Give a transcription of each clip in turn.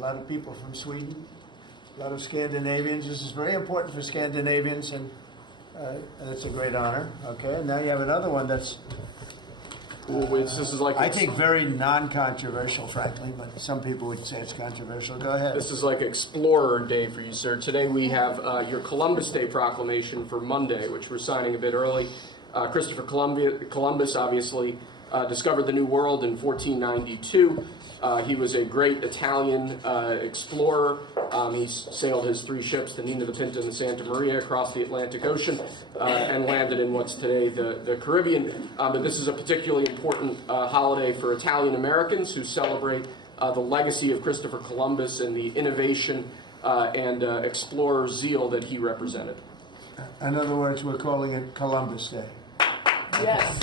lot of people from Sweden, a lot of Scandinavians. This is very important for Scandinavians, and it's a great honor. Okay, and now you have another one that's, this is like I think, very non-controversial, frankly, but some people would say it's controversial. Go ahead. This is like Explorer Day for you, sir. Today we have your Columbus Day proclamation for Monday, which we're signing a bit early. Christopher Columbus obviously discovered the New World in 1492. He was a great Italian explorer. He sailed his 3 ships, the Nina, the Pinta, and the Santa Maria, across the Atlantic Ocean and landed in what's today the Caribbean. But this is a particularly important holiday for Italian Americans who celebrate the legacy of Christopher Columbus and the innovation and explorer zeal that he represented. In other words, we're calling it Columbus Day. Yes.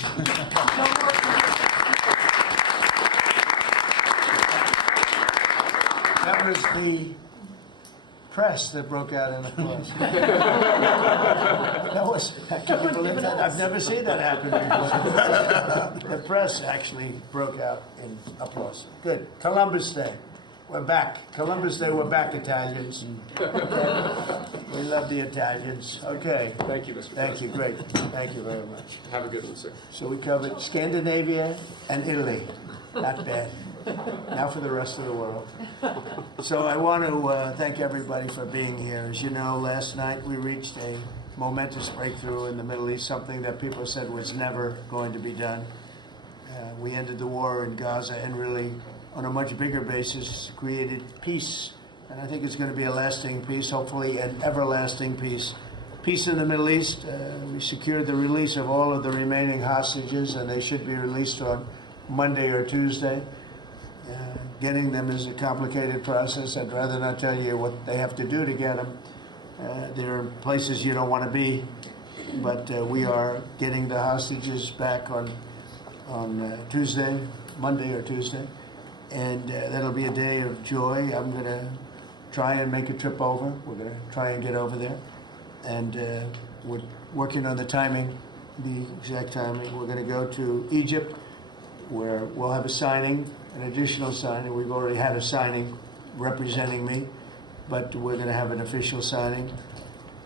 That was the press that broke out in applause. Can you believe that? I've never seen that happen before. The press actually broke out in applause. Good. Columbus Day. We're back. Columbus Day, we're back, Italians. We love the Italians. Okay. Thank you, Mr. Thank you. Great. Thank you very much. Have a good one, sir. So we covered Scandinavia and Italy. Not bad. Now for the rest of the world. So I want to thank everybody for being here. As you know, last night we reached a momentous breakthrough in the Middle East, something that people said was never going to be done. We ended the war in Gaza and really, on a much bigger basis, created peace. And I think it's going to be a lasting peace, hopefully an everlasting peace. Peace in the Middle East. We secured the release of all of the remaining hostages, and they should be released on Monday or Tuesday. Getting them is a complicated process. I'd rather not tell you what they have to do to get them. There are places you don't want to be, but we are getting the hostages back on Tuesday, Monday or Tuesday, and that'll be a day of joy. I'm going to try and make a trip over. We're going to try and get over there, and we're working on the timing, the exact timing. We're going to go to Egypt, where we'll have a signing, an additional signing. We've already had a signing representing me, but we're going to have an official signing.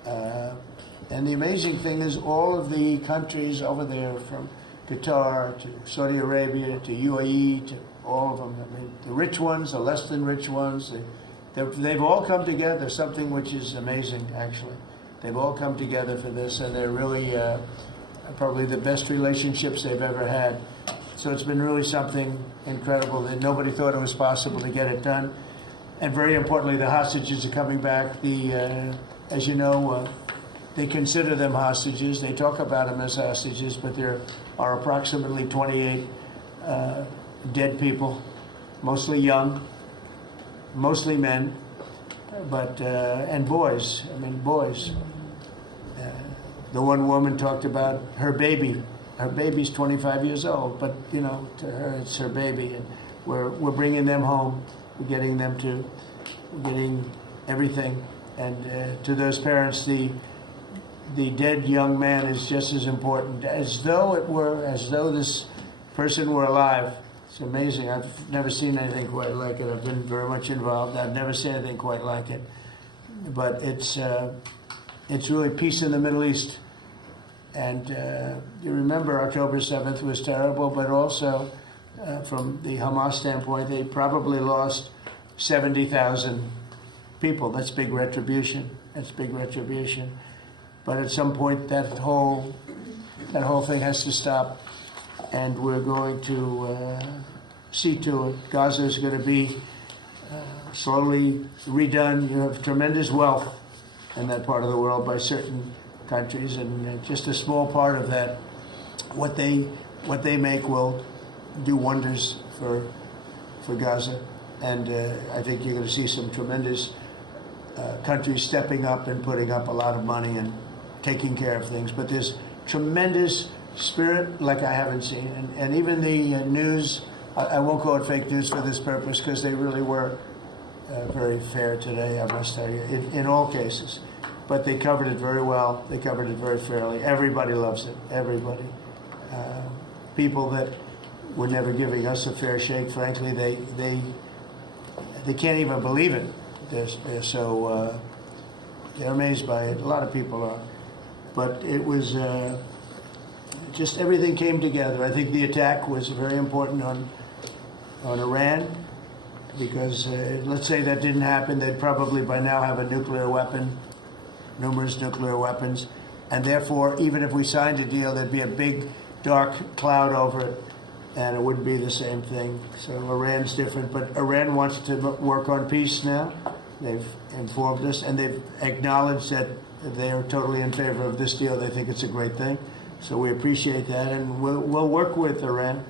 And the amazing thing is all of the countries over there, from Qatar to Saudi Arabia to UAE to all of them, I mean, the rich ones, the less than rich ones, they've all come together, something which is amazing, actually. They've all come together for this, and they're really probably the best relationships they've ever had. So it's been really something incredible that nobody thought it was possible to get it done. And very importantly, the hostages are coming back. As you know, they consider them hostages. They talk about them as hostages, but there are approximately 28 dead people, mostly young, mostly men, but and boys. I mean, boys. The one woman talked about her baby. Her baby's 25 years old, but you know, to her it's her baby, and we're bringing them home. We're getting everything, and to those parents, the dead young man is just as important, as though this person were alive. It's amazing. I've never seen anything quite like it. I've been very much involved. I've never seen anything quite like it. But it's really peace in the Middle East. And you remember October 7th was terrible, but also from the Hamas standpoint, they probably lost 70,000 people. That's big retribution. That's big retribution. But at some point, that whole thing has to stop, and we're going to see to it. Gaza is going to be slowly redone. You have tremendous wealth in that part of the world by certain countries, and just a small part of that, what they make will do wonders for Gaza. And I think you're going to see some tremendous countries stepping up and putting up a lot of money and taking care of things. But there's tremendous spirit like I haven't seen. And even the news, I won't call it fake news for this purpose, because they really were very fair today, I must tell you, in all cases. But they covered it very well. They covered it very fairly. Everybody loves it. Everybody. People that were never giving us a fair shake, frankly, they can't even believe it. They're so they're amazed by it. A lot of people are, but it was just everything came together. I think the attack was very important on Iran, because let's say that didn't happen, they'd probably by now have a nuclear weapon, numerous nuclear weapons, and therefore, even if we signed a deal, there'd be a big dark cloud over it, and it wouldn't be the same thing. So Iran's different, but Iran wants to work on peace now. They've informed us, and they've acknowledged that they're totally in favor of this deal. They think it's a great thing. So we appreciate that, and we'll work with Iran.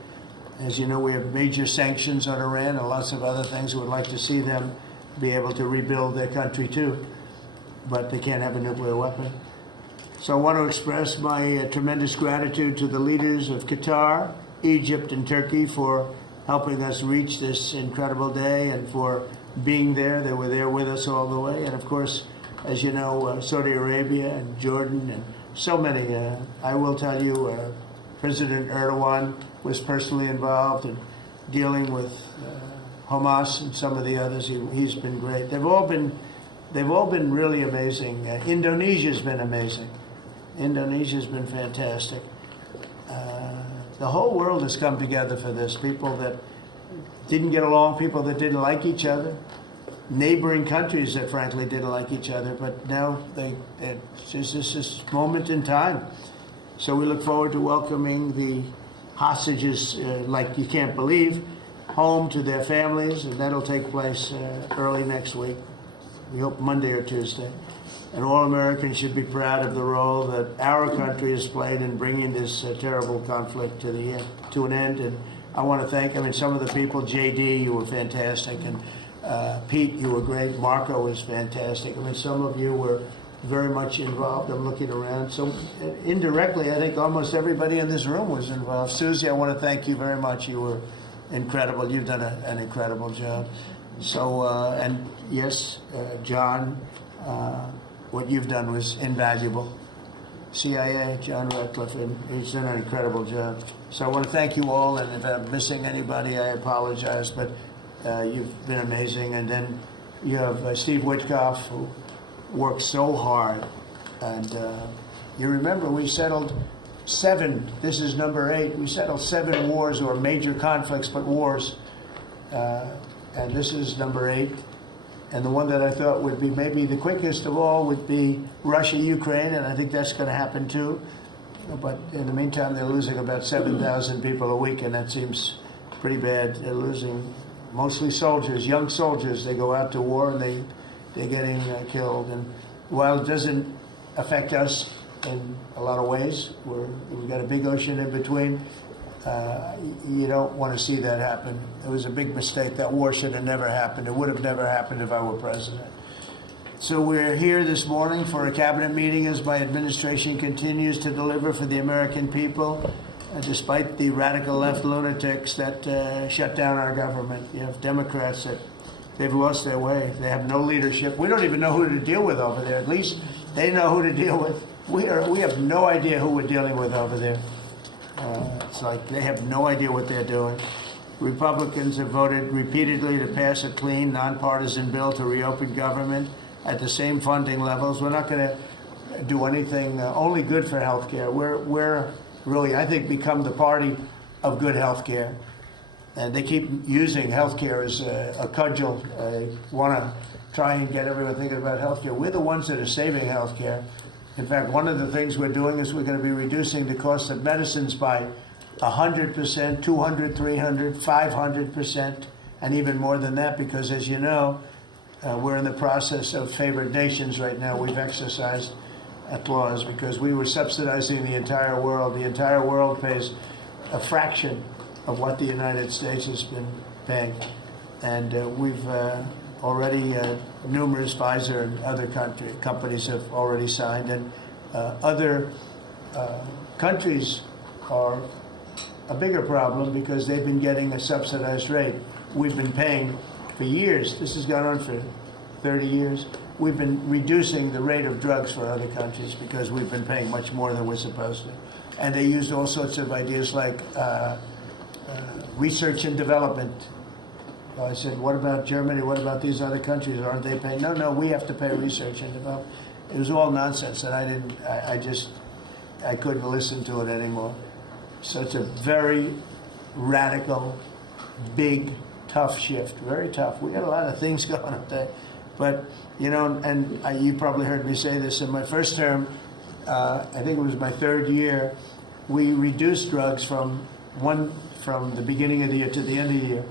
As you know, we have major sanctions on Iran and lots of other things. We would like to see them be able to rebuild their country too, but they can't have a nuclear weapon. So I want to express my tremendous gratitude to the leaders of Qatar, Egypt, and Turkey for helping us reach this incredible day and for being there. They were there with us all the way. And of course, as you know, Saudi Arabia and Jordan and so many. I will tell you, President Erdogan was personally involved in dealing with Hamas and some of the others. He's been great. They've all been really amazing. Indonesia's been amazing. Indonesia's been fantastic. The whole world has come together for this. People that didn't get along, people that didn't like each other, neighboring countries that frankly didn't like each other, but now it's just this moment in time. So we look forward to welcoming the hostages, like you can't believe, home to their families, and that'll take place early next week. We hope Monday or Tuesday. And all Americans should be proud of the role that our country has played in bringing this terrible conflict to an end. And I want to thank, some of the people, JD, you were fantastic, and Pete, you were great. Marco was fantastic. Some of you were very much involved. I'm looking around. So indirectly, I think almost everybody in this room was involved. Susie, I want to thank you very much. You were incredible. You've done an incredible job. So, and yes, John, what you've done was invaluable. CIA, John Ratcliffe, and he's done an incredible job. So I want to thank you all, and if I'm missing anybody, I apologize, but you've been amazing. And then you have Steve Witkoff, who worked so hard. And you remember we settled 7, this is number 8, we settled 7 wars or major conflicts, but wars. And this is number 8. And the one that I thought would be maybe the quickest of all would be Russia-Ukraine, and I think that's going to happen too. But in the meantime, they're losing about 7,000 people a week, and that seems pretty bad. They're losing mostly soldiers, young soldiers. They go out to war, and they're getting killed. And while it doesn't affect us in a lot of ways, we've got a big ocean in between, you don't want to see that happen. It was a big mistake. That war should have never happened. It would have never happened if I were president. So we're here this morning for a cabinet meeting as my administration continues to deliver for the American people, despite the radical left lunatics that shut down our government. You have Democrats that they've lost their way. They have no leadership. We don't even know who to deal with over there. At least they know who to deal with. We have no idea who we're dealing with over there. It's like they have no idea what they're doing. Republicans have voted repeatedly to pass a clean, nonpartisan bill to reopen government at the same funding levels. We're not going to do anything only good for health care. We're really, I think, become the party of good health care. And they keep using health care as a cudgel. They want to try and get everyone thinking about health care. We're the ones that are saving health care. In fact, one of the things we're doing is we're going to be reducing the cost of medicines by 100%, 200, 300, 500%, and even more than that, because as you know, we're in the process of favored nations right now. We've exercised a clause because we were subsidizing the entire world. The entire world pays a fraction of what the United States has been paying. And we've already, numerous Pfizer and other companies have already signed, and other countries are a bigger problem because they've been getting a subsidized rate. We've been paying for years. This has gone on for 30 years. We've been reducing the rate of drugs for other countries because we've been paying much more than we're supposed to. And they used all sorts of ideas like research and development I said, what about Germany? What about these other countries? Aren't they paying? No, we have to pay research and development. It was all nonsense, and I couldn't listen to it anymore. So it's a very radical, big, tough shift. Very tough. We got a lot of things going up there. But, you probably heard me say this in my first term, I think it was my third year, we reduced drugs from the beginning of the year to the end of the year.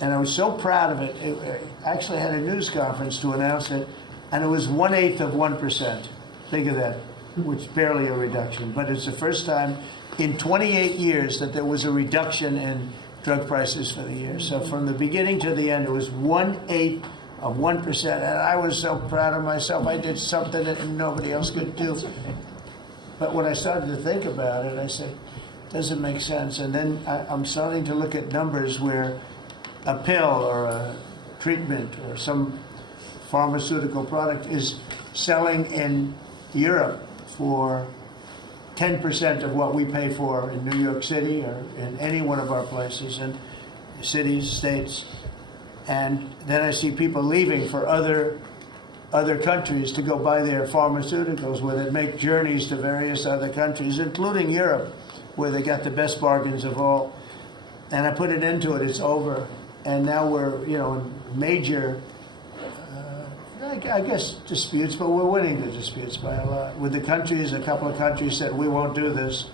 And I was so proud of it. I actually had a news conference to announce it, and it was 1/8 of 1%. Think of that, which is barely a reduction. But it's the first time in 28 years that there was a reduction in drug prices for the year. So from the beginning to the end, it was 1/8 of 1%. And I was so proud of myself. I did something that nobody else could do. But when I started to think about it, I said, doesn't make sense. And then I'm starting to look at numbers where a pill or a treatment or some pharmaceutical product is selling in Europe for 10% of what we pay for in New York City or in any one of our places, and cities, states. And then I see people leaving for other countries to go buy their pharmaceuticals, where they make journeys to various other countries, including Europe, where they got the best bargains of all. And I put an end to it. It's over. And now we're, in major, I guess, disputes, but we're winning the disputes by a lot. With the countries, a couple of countries said, we won't do this.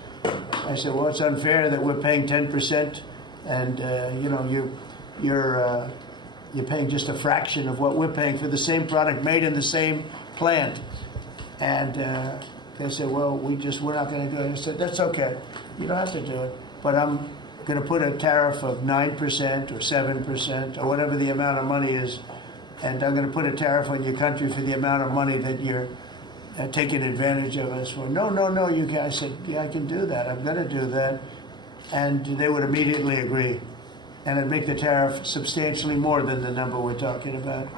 I said, well, it's unfair that we're paying 10%, and, you're paying just a fraction of what we're paying for the same product made in the same plant. And they said, well, we're not going to do it. I said, that's okay. You don't have to do it. But I'm going to put a tariff of 9% or 7% or whatever the amount of money is. And I'm going to put a tariff on your country for the amount of money that you're taking advantage of us for. No, you can't. I said, yeah, I can do that. I'm going to do that. And they would immediately agree. And I'd make the tariff substantially more than the number we're talking about.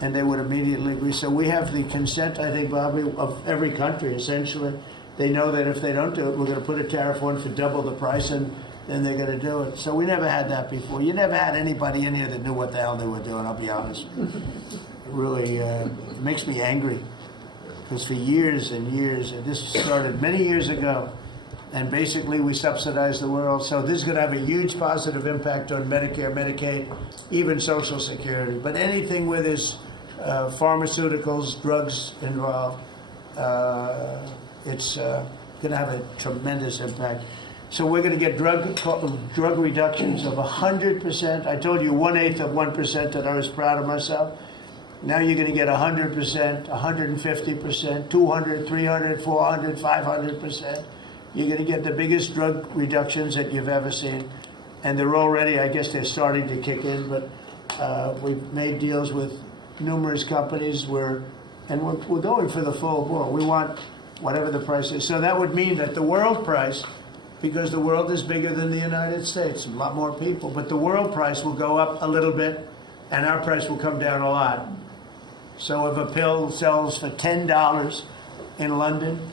And they would immediately agree. So we have the consent, I think, Bobby, of every country, essentially. They know that if they don't do it, we're going to put a tariff on for double the price, and then they're going to do it. So we never had that before. You never had anybody in here that knew what the hell they were doing, I'll be honest. It really makes me angry. Because for years and years, and this started many years ago, and basically we subsidize the world. So this is going to have a huge positive impact on Medicare, Medicaid, even Social Security. But anything where there's pharmaceuticals, drugs involved, it's going to have a tremendous impact. So we're going to get drug reductions of 100%. I told you 1/8 of 1% that I was proud of myself. Now you're going to get 100%, 150%, 200, 300, 400, 500%. You're going to get the biggest drug reductions that you've ever seen. And they're already, I guess they're starting to kick in, but we've made deals with numerous companies and we're going for the full bore. We want whatever the price is. So that would mean that the world price, because the world is bigger than the United States, a lot more people, but the world price will go up a little bit and our price will come down a lot. So if a pill sells for $10 in London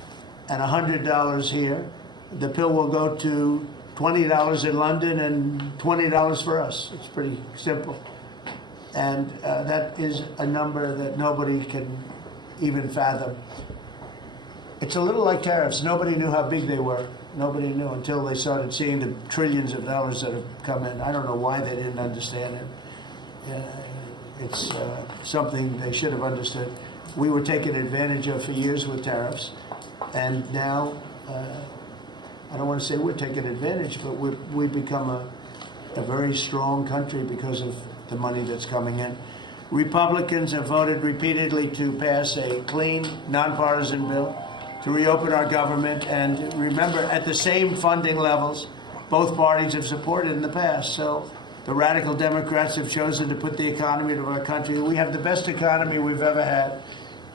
and $100 here, the pill will go to $20 in London and $20 for us. It's pretty simple. And that is a number that nobody can even fathom. It's a little like tariffs. Nobody knew how big they were. Nobody knew until they started seeing the trillions of dollars that have come in. I don't know why they didn't understand it. It's something they should have understood. We were taken advantage of for years with tariffs. And now, I don't want to say we're taking advantage, but we've become a very strong country because of the money that's coming in. Republicans have voted repeatedly to pass a clean, nonpartisan bill to reopen our government. And remember, at the same funding levels, both parties have supported in the past. So the radical Democrats have chosen to put the economy of our country. We have the best economy we've ever had.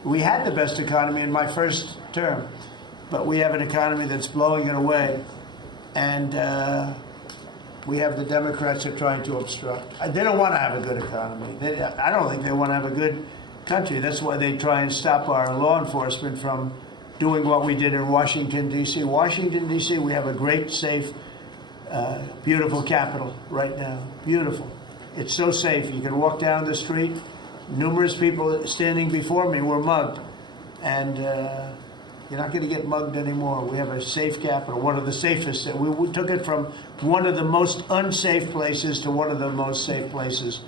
We had the best economy in my first term, but we have an economy that's blowing it away. And we have the Democrats that are trying to obstruct. They don't want to have a good economy. I don't think they want to have a good country. That's why they try and stop our law enforcement from doing what we did in Washington, D.C. Washington, D.C., we have a great, safe, beautiful capital right now. Beautiful. It's so safe. You can walk down the street. Numerous people standing before me were mugged. And you're not going to get mugged anymore. We have a safe capital, one of the safest. We took it from one of the most unsafe places to one of the most safe places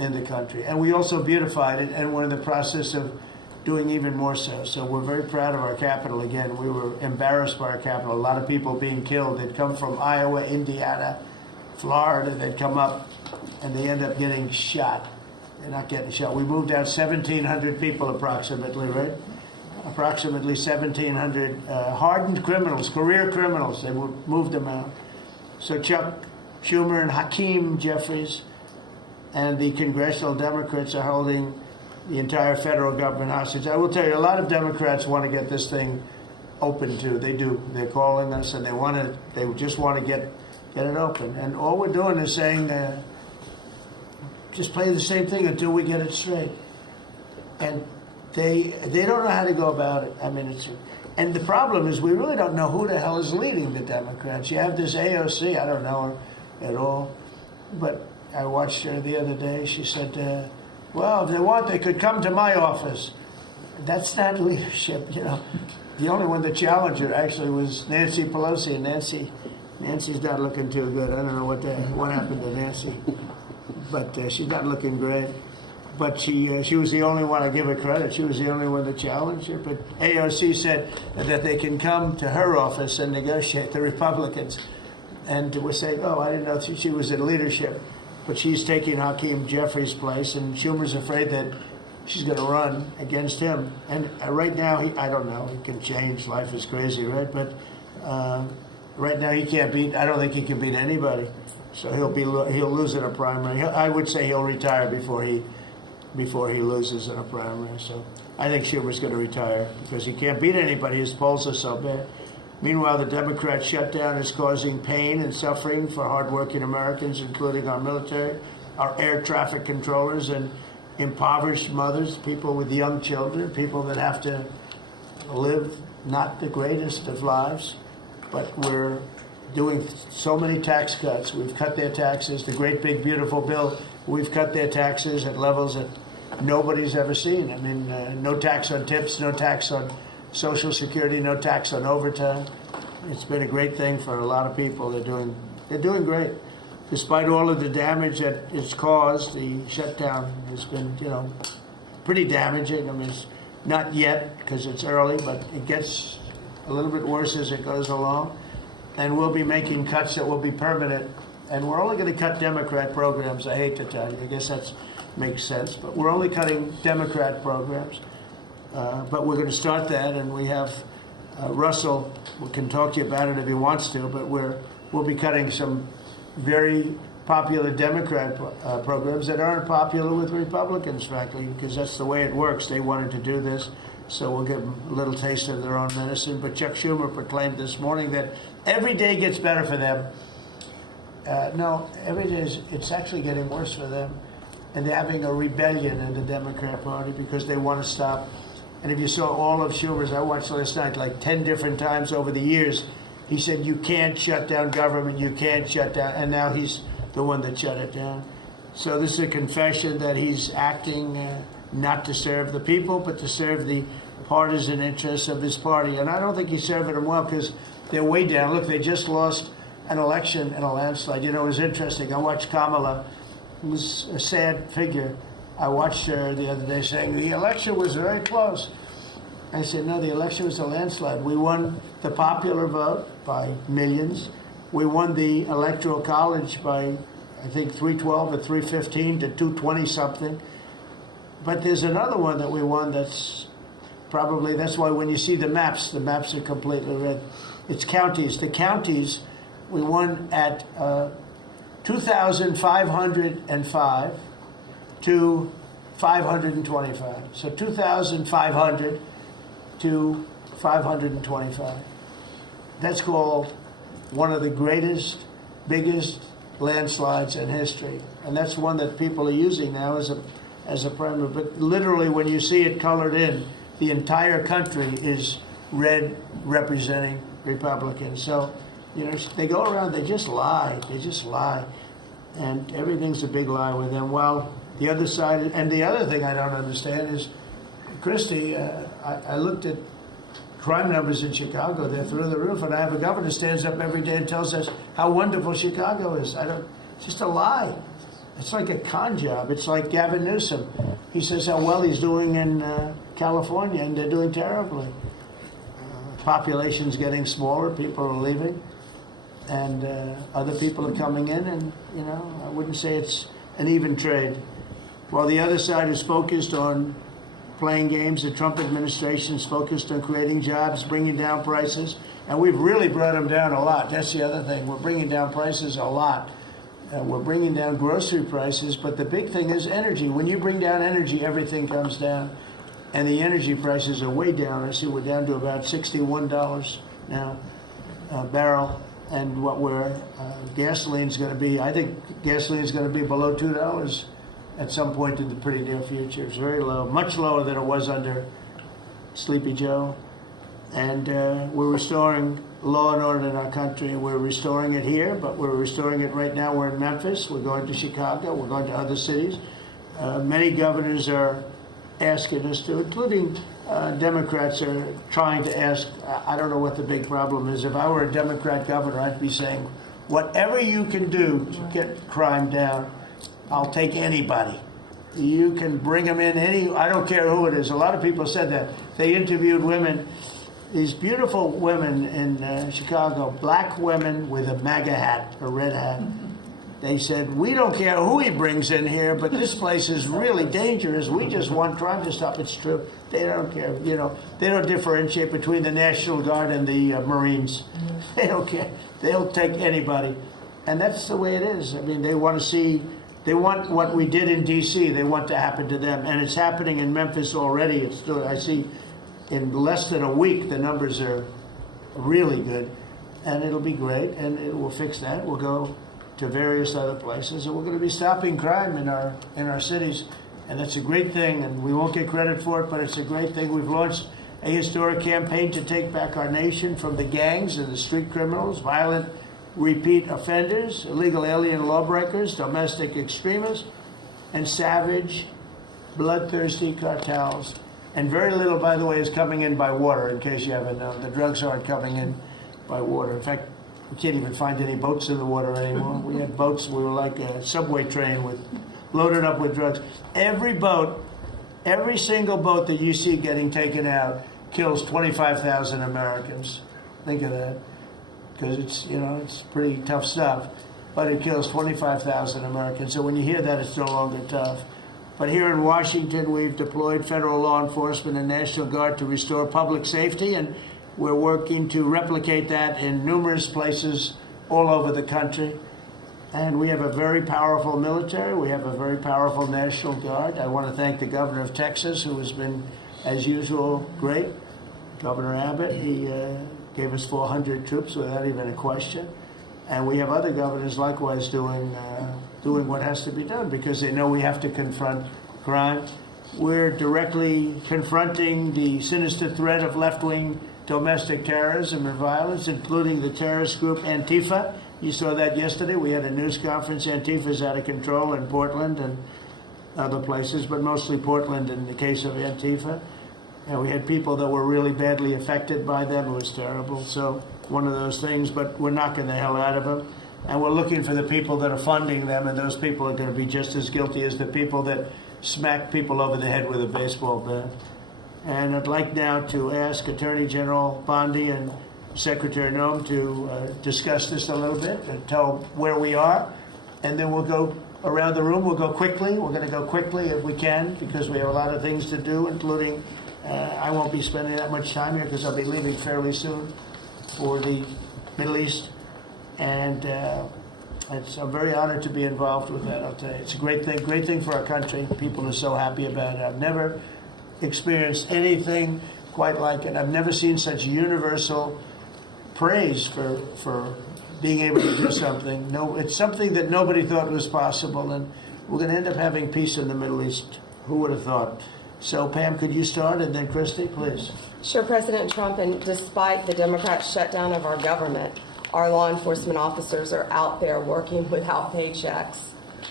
in the country. And we also beautified it, and we're in the process of doing even more so. So we're very proud of our capital. Again, we were embarrassed by our capital. A lot of people being killed. They'd come from Iowa, Indiana, Florida. They'd come up, and they end up getting shot. They're not getting shot. We moved out 1,700 people approximately, right? Approximately 1,700 hardened criminals, career criminals. They moved them out. So Chuck Schumer and Hakeem Jeffries and the congressional Democrats are holding the entire federal government hostage. I will tell you, a lot of Democrats want to get this thing open too. They do. They're calling us, and they just want to get it open. And all we're doing is saying, just play the same thing until we get it straight. And they don't know how to go about it. I mean, and the problem is we really don't know who the hell is leading the Democrats. You have this AOC. I don't know her at all, but I watched her the other day. She said, well, if they want, they could come to my office. That's not leadership, you know. The only one that challenged her actually was Nancy Pelosi, and Nancy's not looking too good. I don't know what happened to Nancy, but she's not looking great. But she was the only one, I give her credit, she was the only one that challenged her. But AOC said that they can come to her office and negotiate, the Republicans. And we're saying, oh, I didn't know she was in leadership. But she's taking Hakeem Jeffries' place, and Schumer's afraid that she's going to run against him. And right now, I don't know, he can change, life is crazy, right? But right now he can't beat, I don't think he can beat anybody. So he'll lose in a primary. I would say he'll retire before he loses in a primary. So I think Schumer's going to retire because he can't beat anybody. His polls are so bad. Meanwhile, the Democrat shutdown is causing pain and suffering for hardworking Americans, including our military, our air traffic controllers, and impoverished mothers, people with young children, people that have to live not the greatest of lives. But we're doing so many tax cuts. We've cut their taxes. The great big beautiful bill, we've cut their taxes at levels that nobody's ever seen. I mean, no tax on tips, no tax on Social Security, no tax on overtime. It's been a great thing for a lot of people. They're doing great. Despite all of the damage that it's caused, the shutdown has been, you know, pretty damaging. I mean, it's not yet because it's early, but it gets a little bit worse as it goes along. And we'll be making cuts that will be permanent. And we're only going to cut Democrat programs. I hate to tell you. I guess that makes sense. But we're only cutting Democrat programs. But we're going to start that, and we have Russell can talk to you about it if he wants to, but we'll be cutting some very popular Democrat programs that aren't popular with Republicans, frankly, because that's the way it works. They wanted to do this, so we'll give them a little taste of their own medicine. But Chuck Schumer proclaimed this morning that every day gets better for them. No, every day it's actually getting worse for them. And they're having a rebellion in the Democrat Party because they want to stop. And if you saw all of Schumer's, I watched last night like 10 different times over the years, he said, you can't shut down government, you can't shut down. And now he's the one that shut it down. So this is a confession that he's acting not to serve the people, but to serve the partisan interests of his party. And I don't think he's serving them well because they're way down. Look, they just lost an election in a landslide. You know, it was interesting. I watched Kamala, who was a sad figure. I watched her the other day saying the election was very close. I said, no, the election was a landslide. We won the popular vote by millions. We won the Electoral College by, I think, 312 or 315 to 220 something. But there's another one that we won that's why when you see the maps are completely red. It's counties. The counties, we won at 2,505 to 525. So 2,500 to 525. That's called one of the greatest, biggest landslides in history. And that's one that people are using now as a primary. But literally, when you see it colored in, the entire country is red representing Republicans. So, you know, they go around, they just lie. They just lie. And everything's a big lie with them. Well, the other side, and the other thing I don't understand is, Christie, I looked at crime numbers in Chicago. They're through the roof. And I have a governor who stands up every day and tells us how wonderful Chicago is. It's just a lie. It's like a con job. It's like Gavin Newsom. He says how well he's doing in California, and they're doing terribly. Population's getting smaller. People are leaving. And other people are coming in, and, I wouldn't say it's an even trade. While the other side is focused on playing games, the Trump administration is focused on creating jobs, bringing down prices, and we've really brought them down a lot. That's the other thing. We're bringing down prices a lot. We're bringing down grocery prices, but the big thing is energy. When you bring down energy, everything comes down, and the energy prices are way down. I see we're down to about $61 now a barrel. And what gasoline's going to be, I think gasoline's going to be below $2 at some point in the pretty near future. It's very low, much lower than it was under Sleepy Joe. And we're restoring law and order in our country. We're restoring it here, but we're restoring it right now. We're in Memphis. We're going to Chicago. We're going to other cities. Many governors are asking us to, including Democrats are trying to ask. I don't know what the big problem is. If I were a Democrat governor, I'd be saying, whatever you can do to get crime down, I'll take anybody. You can bring them in I don't care who it is. A lot of people said that. They interviewed women, these beautiful women in Chicago, black women with a MAGA hat, a red hat. They said, we don't care who he brings in here, but this place is really dangerous. We just want crime to stop. It's true. They don't care. They don't differentiate between the National Guard and the Marines. They don't care. They'll take anybody. And that's the way it is. I mean, they want what we did in D.C., they want to happen to them. And it's happening in Memphis already. I see in less than a week, the numbers are really good. And it'll be great, and it will fix that. We'll go to various other places, and we're going to be stopping crime in our cities, and that's a great thing, and we won't get credit for it, but it's a great thing. We've launched a historic campaign to take back our nation from the gangs and the street criminals, violent repeat offenders, illegal alien lawbreakers, domestic extremists, and savage, bloodthirsty cartels. And very little, by the way, is coming in by water, in case you haven't known. The drugs aren't coming in by water. In fact, we can't even find any boats in the water anymore. We had boats, we were like a subway train loaded up with drugs. Every single boat that you see getting taken out kills 25,000 Americans. Think of that. Because it's pretty tough stuff. But it kills 25,000 Americans. So when you hear that, it's no longer tough. But here in Washington, we've deployed federal law enforcement and National Guard to restore public safety, and we're working to replicate that in numerous places all over the country. And we have a very powerful military. We have a very powerful National Guard. I want to thank the governor of Texas, who has been, as usual, great. Governor Abbott, he gave us 400 troops without even a question. And we have other governors likewise doing what has to be done, because they know we have to confront crime. We're directly confronting the sinister threat of left-wing domestic terrorism and violence, including the terrorist group Antifa. You saw that yesterday. We had a news conference. Antifa's out of control in Portland and other places, but mostly Portland in the case of Antifa. And we had people that were really badly affected by them. It was terrible. So one of those things, but we're knocking the hell out of them. And we're looking for the people that are funding them, and those people are going to be just as guilty as the people that smack people over the head with a baseball bat. And I'd like now to ask Attorney General Bondi and Secretary Noem to discuss this a little bit and tell where we are. And then we'll go around the room. We'll go quickly. We're going to go quickly if we can, because we have a lot of things to do, including I won't be spending that much time here because I'll be leaving fairly soon for the Middle East. And I'm very honored to be involved with that, I'll tell you. It's a great thing for our country. People are so happy about it. I've never experienced anything quite like it. I've never seen such universal praise for being able to do something. No, it's something that nobody thought was possible, and we're going to end up having peace in the Middle East. Who would have thought? So, Pam, could you start, and then Christy, please. Sure, President Trump, and despite the Democrats' shutdown of our government, our law enforcement officers are out there working without paychecks,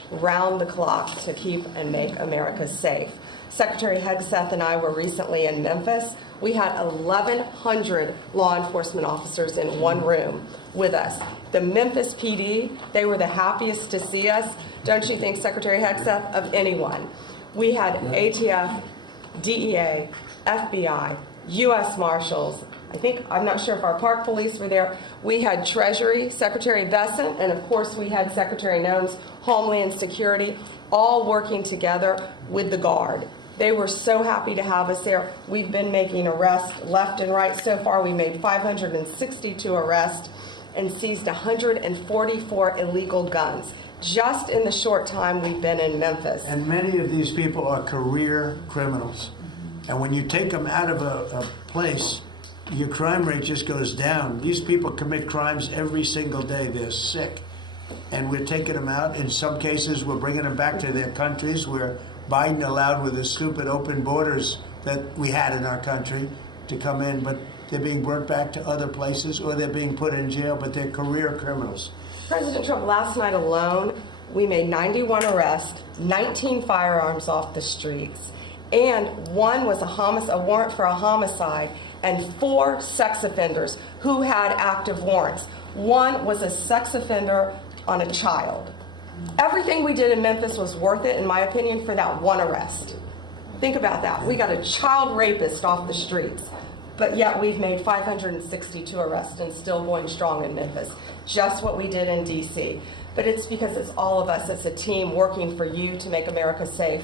round the clock to keep and make America safe. Secretary Hegseth and I were recently in Memphis. We had 1,100 law enforcement officers in one room with us. The Memphis PD, they were the happiest to see us, don't you think, Secretary Hegseth, of anyone. We had ATF, DEA, FBI, U.S. Marshals. I'm not sure if our park police were there. We had Treasury, Secretary Bessent, and of course we had Secretary Noem's Homeland Security, all working together with the Guard. They were so happy to have us there. We've been making arrests left and right. So far, we made 562 arrests and seized 144 illegal guns just in the short time we've been in Memphis. And many of these people are career criminals. And when you take them out of a place, your crime rate just goes down. These people commit crimes every single day. They're sick. And we're taking them out. In some cases, we're bringing them back to their countries where Biden allowed, with the stupid open borders that we had in our country, to come in. But they're being brought back to other places, or they're being put in jail, but they're career criminals. President Trump, last night alone, we made 91 arrests, 19 firearms off the streets, and one was a warrant for a homicide, and 4 sex offenders who had active warrants. One was a sex offender on a child. Everything we did in Memphis was worth it, in my opinion, for that one arrest. Think about that. We got a child rapist off the streets, but yet we've made 562 arrests and still going strong in Memphis. Just what we did in D.C. But it's because it's all of us. It's a team working for you to make America safe,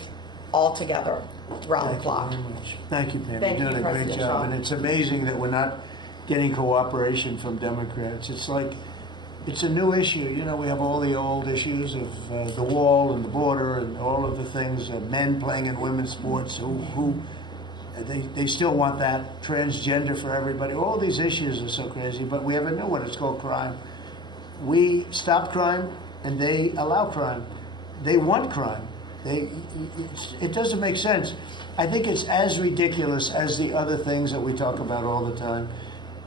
all together, round the clock. Thank you very much. Thank you, Pam. Thank You're you, doing a great President job. Trump. And it's amazing that we're not getting cooperation from Democrats. It's like, it's a new issue. You know, we have all the old issues of the wall and the border and all of the things, men playing in women's sports they still want that, transgender for everybody. All these issues are so crazy, but we have a new one. It's called crime. We stop crime and they allow crime. They want crime. It doesn't make sense. I think it's as ridiculous as the other things that we talk about all the time.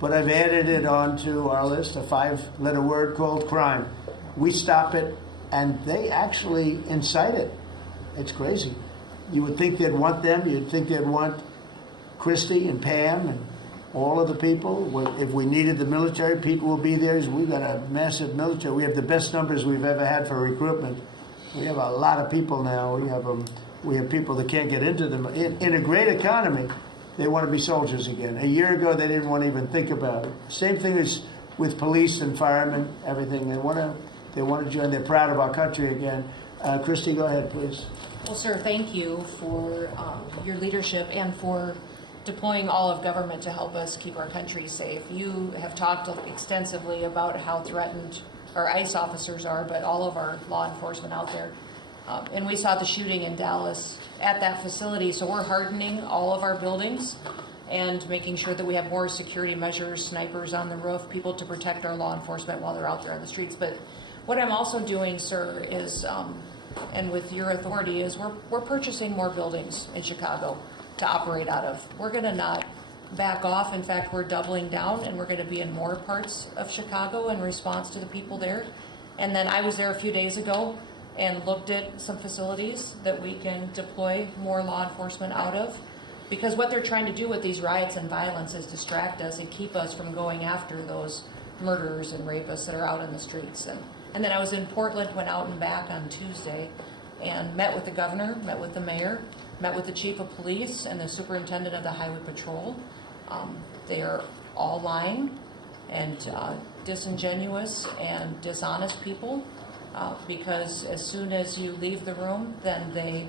But I've added it onto our list, a 5-letter word called crime. We stop it, and they actually incite it. It's crazy. You would think they'd want them. You'd think they'd want Christy and Pam and all of the people. If we needed the military, people will be there. We've got a massive military. We have the best numbers we've ever had for recruitment. We have a lot of people now. We have people that can't get into them. In a great economy, they want to be soldiers again. A year ago, they didn't want to even think about it. Same thing as with police and firemen, everything. They want to join. They're proud of our country again. Christy, go ahead, please. Well, sir, thank you for your leadership and for deploying all of government to help us keep our country safe. You have talked extensively about how threatened our ICE officers are, but all of our law enforcement out there. And we saw the shooting in Dallas at that facility, so we're hardening all of our buildings and making sure that we have more security measures, snipers on the roof, people to protect our law enforcement while they're out there on the streets. But what I'm also doing, sir, is, and with your authority, is we're purchasing more buildings in Chicago to operate out of. We're going to not back off. In fact, we're doubling down, and we're going to be in more parts of Chicago in response to the people there. And then I was there a few days ago and looked at some facilities that we can deploy more law enforcement out of, because what they're trying to do with these riots and violence is distract us and keep us from going after those murderers and rapists that are out in the streets. And then I was in Portland, went out and back on Tuesday and met with the governor, met with the mayor, met with the chief of police and the superintendent of the highway patrol. They are all lying and disingenuous and dishonest people. Because as soon as you leave the room, then they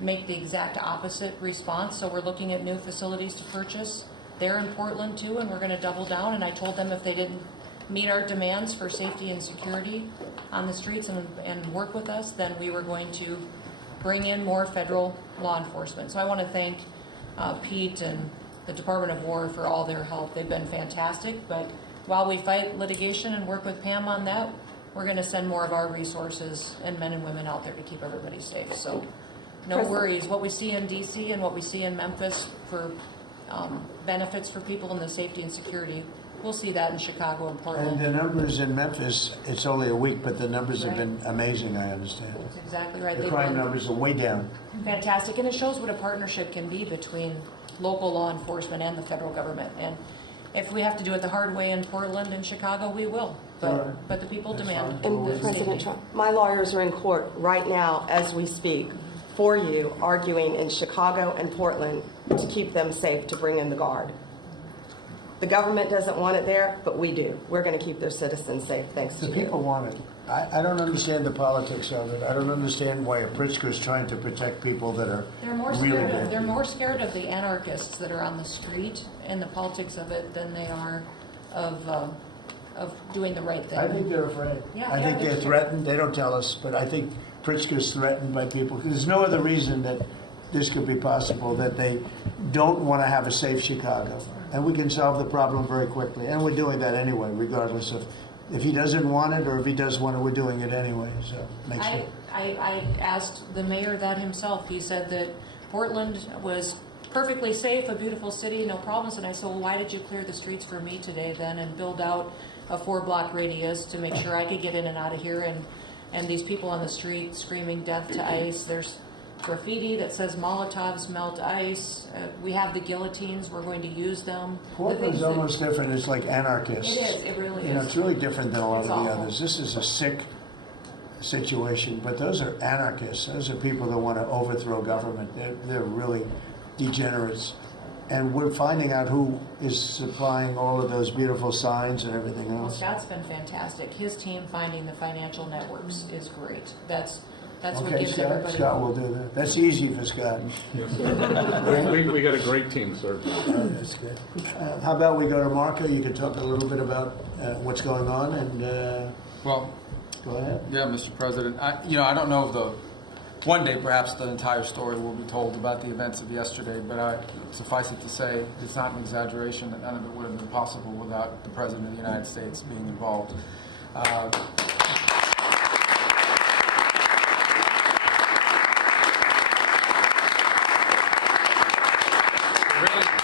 make the exact opposite response. So we're looking at new facilities to purchase. They're in Portland too, and we're going to double down. And I told them if they didn't meet our demands for safety and security on the streets and work with us, then we were going to bring in more federal law enforcement. So I want to thank Pete and the Department of War for all their help. They've been fantastic. But while we fight litigation and work with Pam on that, we're going to send more of our resources and men and women out there to keep everybody safe. So no worries. What we see in D.C. and what we see in Memphis for benefits for people in the safety and security, we'll see that in Chicago and And Portland. the numbers in Memphis, it's only a week, but the numbers have Right. been amazing, I understand. That's exactly right. The They've crime been numbers are way down. fantastic, and it shows what a partnership can be between local law enforcement and the federal government. And if we have to do it the hard way in Portland and Chicago, we will. All right. But the people That's demand. fine. And the President safety. Trump, my lawyers are in court right now as we speak for you, arguing in Chicago and Portland to keep them safe, to bring in the guard. The government doesn't want it there, but we do. We're going to keep their citizens safe, thanks to The you. people want it. I don't understand the politics of it. I don't understand why a Pritzker is trying to protect people that are They're more really scared. bad. They're more scared of the anarchists that are on the street and the politics of it than they are of doing the right thing. I think they're afraid. Yeah, I yeah, think they they're do. threatened. They don't tell us, but I think Pritzker's threatened by people. There's no other reason that this could be possible, that they don't want to have a safe Chicago. And we can solve the problem very quickly. And we're doing that anyway, regardless of if he doesn't want it or if he does want it, we're doing it anyway. So make sure. I asked the mayor that himself. He said that Portland was perfectly safe, a beautiful city, no problems. And I said, well, why did you clear the streets for me today then and build out a 4-block radius to make sure I could get in and out of here? And these people on the street screaming death to ICE. There's graffiti that says Molotovs melt ice. We have the guillotines. We're going to use them. The Portland's things that- almost different. It's like anarchists. It is. It really You know, is. it's really different than a lot It's of the awful. others. This is a sick situation, but those are anarchists. Those are people that want to overthrow government. They're really degenerates. And we're finding out who is supplying all of those beautiful signs and everything Well, else. Scott's been fantastic. His team finding the financial networks is great. That's what Okay, gives Scott, everybody. Scott will do that. That's easy for Scott. We got a great team, sir. That's good. How about we go to Marco? You can talk a little bit about what's going on, and Well, go ahead. yeah, Mr. President. I don't know if one day perhaps the entire story will be told about the events of yesterday, but suffice it to say, it's not an exaggeration that none of it would have been possible without the President of the United States being involved.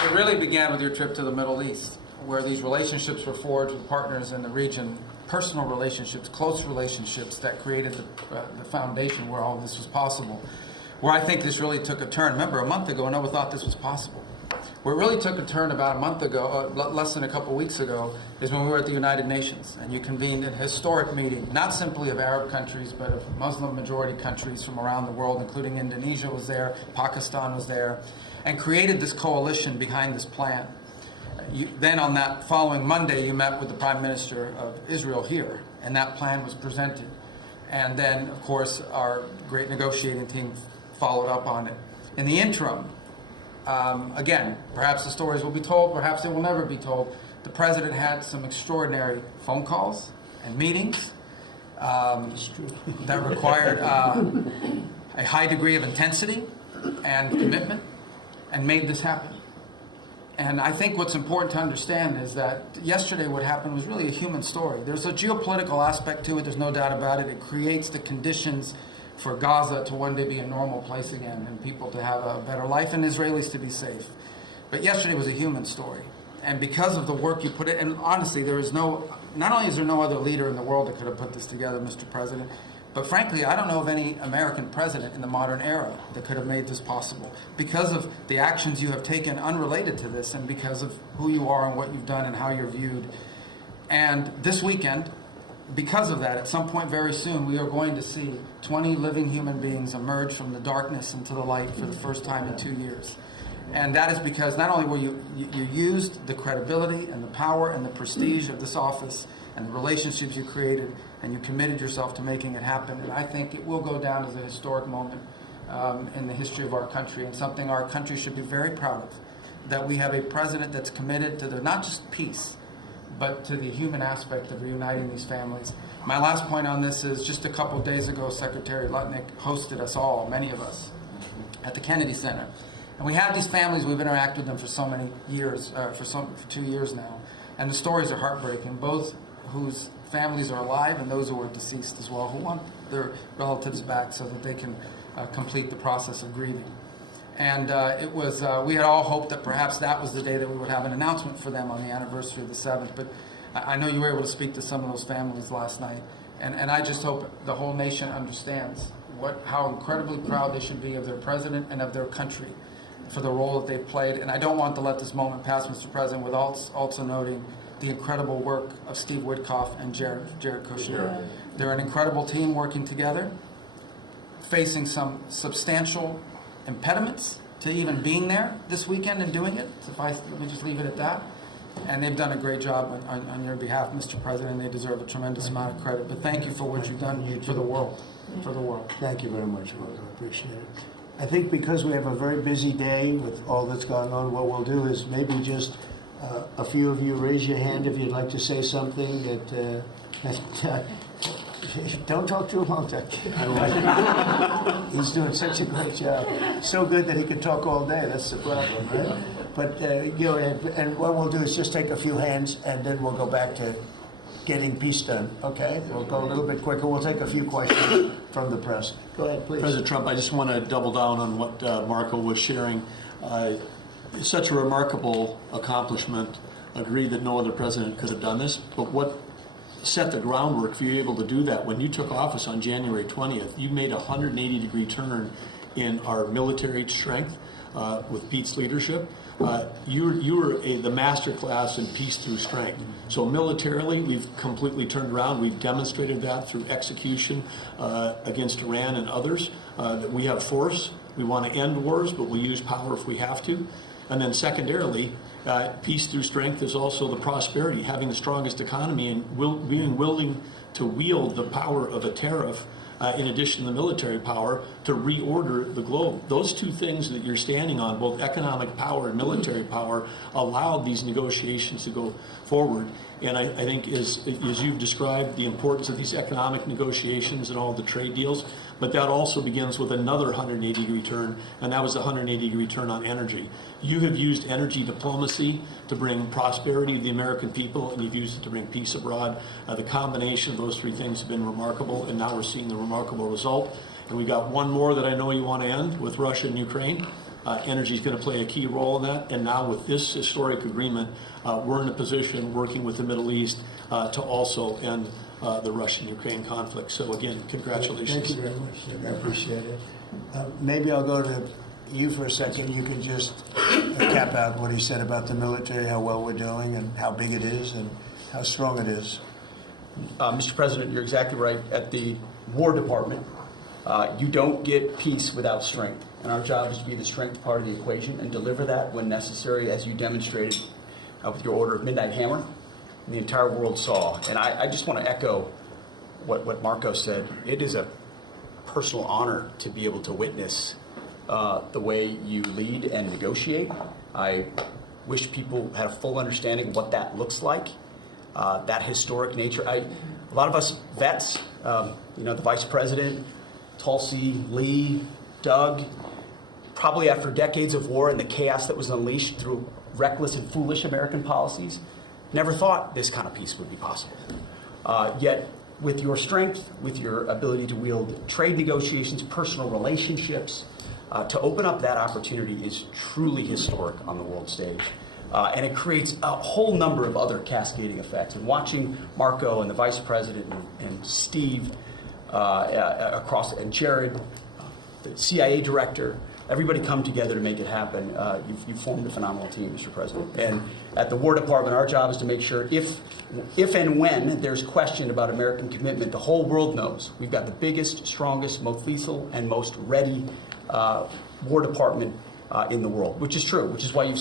It really began with your trip to the Middle East, where these relationships were forged with partners in the region, personal relationships, close relationships that created the foundation where all this was possible. Where I think this really took a turn. Remember, a month ago, no one thought this was possible. Where it really took a turn about a month ago, less than a couple weeks ago, is when we were at the United Nations, and you convened a historic meeting, not simply of Arab countries, but of Muslim-majority countries from around the world, including Indonesia was there, Pakistan was there, and created this coalition behind this plan. Then on that following Monday, you met with the Prime Minister of Israel here, and that plan was presented. And then, of course, our great negotiating team followed up on it. In the interim, again, perhaps the stories will be told, perhaps they will never be told. The President had some extraordinary phone calls and meetings that required a high degree of intensity and commitment, and made this happen. And I think what's important to understand is that yesterday what happened was really a human story. There's a geopolitical aspect to it, there's no doubt about it. It creates the conditions for Gaza to one day be a normal place again, and people to have a better life, and Israelis to be safe. But yesterday was a human story. And because of the work you put in, and honestly, not only is there no other leader in the world that could have put this together, Mr. President, but frankly, I don't know of any American president in the modern era that could have made this possible because of the actions you have taken unrelated to this, and because of who you are and what you've done and how you're viewed. And this weekend, because of that, at some point very soon, we are going to see 20 living human beings emerge from the darkness into the light for the first time in 2 years. And that is because not only were you used the credibility and the power and the prestige of this office and the relationships you created, and you committed yourself to making it happen. And I think it will go down as a historic moment in the history of our country, and something our country should be very proud of, that we have a president that's committed to not just peace, but to the human aspect of reuniting these families. My last point on this is just a couple of days ago, Secretary Lutnick hosted us all, many of us, at the Kennedy Center. And we have these families, we've interacted with them for so many years, for 2 years now. And the stories are heartbreaking, both whose families are alive and those who are deceased as well, who want their relatives back so that they can complete the process of grieving. And it was, we had all hoped that perhaps that was the day that we would have an announcement for them on the anniversary of the 7th. But I know you were able to speak to some of those families last night. And I just hope the whole nation understands how incredibly proud they should be of their president and of their country for the role that they've played. And I don't want to let this moment pass, Mr. President, without also noting the incredible work of Steve Witkoff and Jared Kushner. Yeah. They're an incredible team working together, facing some substantial impediments to even being there this weekend and doing it. Let me just leave it at that. And they've done a great job on your behalf, Mr. President, and they deserve a tremendous amount of credit. But thank you for what you've done for the world. For the world. Thank you very much, Marco. I appreciate it. I think because we have a very busy day with all that's going on, what we'll do is maybe just a few of you raise your hand if you'd like to say something that don't talk too long, Doug. He's doing such a great job. So good that he can talk all day. That's the problem, right? But go ahead. And what we'll do is just take a few hands, and then we'll go back to getting peace done. Okay? We'll go a little bit quicker. We'll take a few questions from the press. Go ahead, please. President Trump, I just want to double down on what Marco was sharing. It's such a remarkable accomplishment. Agree that no other president could have done this, but what set the groundwork for you able to do that? When you took office on January 20th, you made a 180-degree turn in our military strength with Pete's leadership. You were the master class in peace through strength. So militarily, we've completely turned around. We've demonstrated that through execution against Iran and others, that we have force. We want to end wars, but we use power if we have to. And then secondarily, peace through strength is also the prosperity, having the strongest economy and being willing to wield the power of a tariff in addition to the military power to reorder the globe. Those two things that you're standing on, both economic power and military power, allowed these negotiations to go forward. And I think as you've described, the importance of these economic negotiations and all the trade deals, but that also begins with another 180-degree turn, and that was the 180-degree turn on energy. You have used energy diplomacy to bring prosperity to the American people, and you've used it to bring peace abroad. The combination of those three things have been remarkable, and now we're seeing the remarkable result. And we got one more that I know you want to end with Russia and Ukraine. Energy is going to play a key role in that. And now with this historic agreement, we're in a position working with the Middle East to also end the Russian-Ukraine conflict. So again, congratulations. Thank you very much, Doug. I appreciate it. Maybe I'll go to you for a second. You can just cap out what he said about the military, how well we're doing, and how big it is, and how strong it is. Mr. President, you're exactly right. At the War Department, you don't get peace without strength. And our job is to be the strength part of the equation and deliver that when necessary, as you demonstrated with your Order of Midnight Hammer. And the entire world saw. And I just want to echo what Marco said. It is a personal honor to be able to witness the way you lead and negotiate. I wish people had a full understanding of what that looks like, that historic nature. A lot of us vets, the Vice President, Tulsi, Lee, Doug, probably after decades of war and the chaos that was unleashed through reckless and foolish American policies, never thought this kind of peace would be possible. Yet, with your strength, with your ability to wield trade negotiations, personal relationships, to open up that opportunity is truly historic on the world stage. And it creates a whole number of other cascading effects. And watching Marco and the Vice President and Steve and Jared, the CIA director, everybody come together to make it happen. You've formed a phenomenal team, Mr. President. And at the War Department, our job is to make sure if and when there's question about American commitment, the whole world knows we've got the biggest, strongest, most lethal, and most ready War Department in the world, which is true, which is why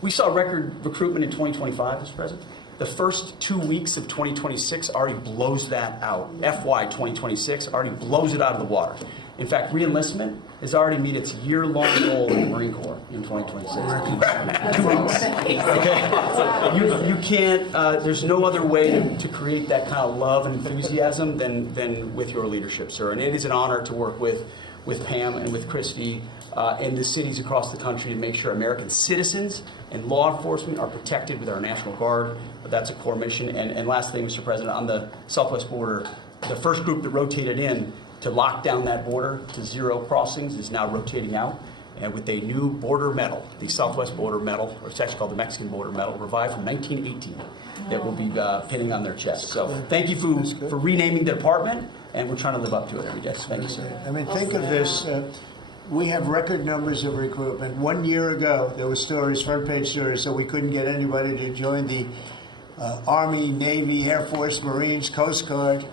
we saw record recruitment in 2025, Mr. President. The first 2 weeks of 2026 already blows that out. FY 2026 already blows it out of the water. In fact, re-enlistment has already met its year-long goal in the Marine Corps in 2026. 2 weeks. Okay. You can't. There's no other way to create that kind of love and enthusiasm than with your leadership, sir. And it is an honor to work with Pam and with Christy and the cities across the country to make sure American citizens and law enforcement are protected with our National Guard. That's a core mission. And last thing, Mr. President, on the southwest border, the first group that rotated in to lock down that border to zero crossings is now rotating out. and with a new border medal, the Southwest Border Medal, or it's actually called the Mexican Border Medal, revived from 1918, that we'll be pinning on their chest. So thank you for renaming the department, and we're trying to live up to it every day. Thank you, sir. I mean, think of this. We have record numbers of recruitment. 1 year ago, there were stories, front page stories, so we couldn't get anybody to join the Army, Navy, Air Force, Marines, Coast Guard.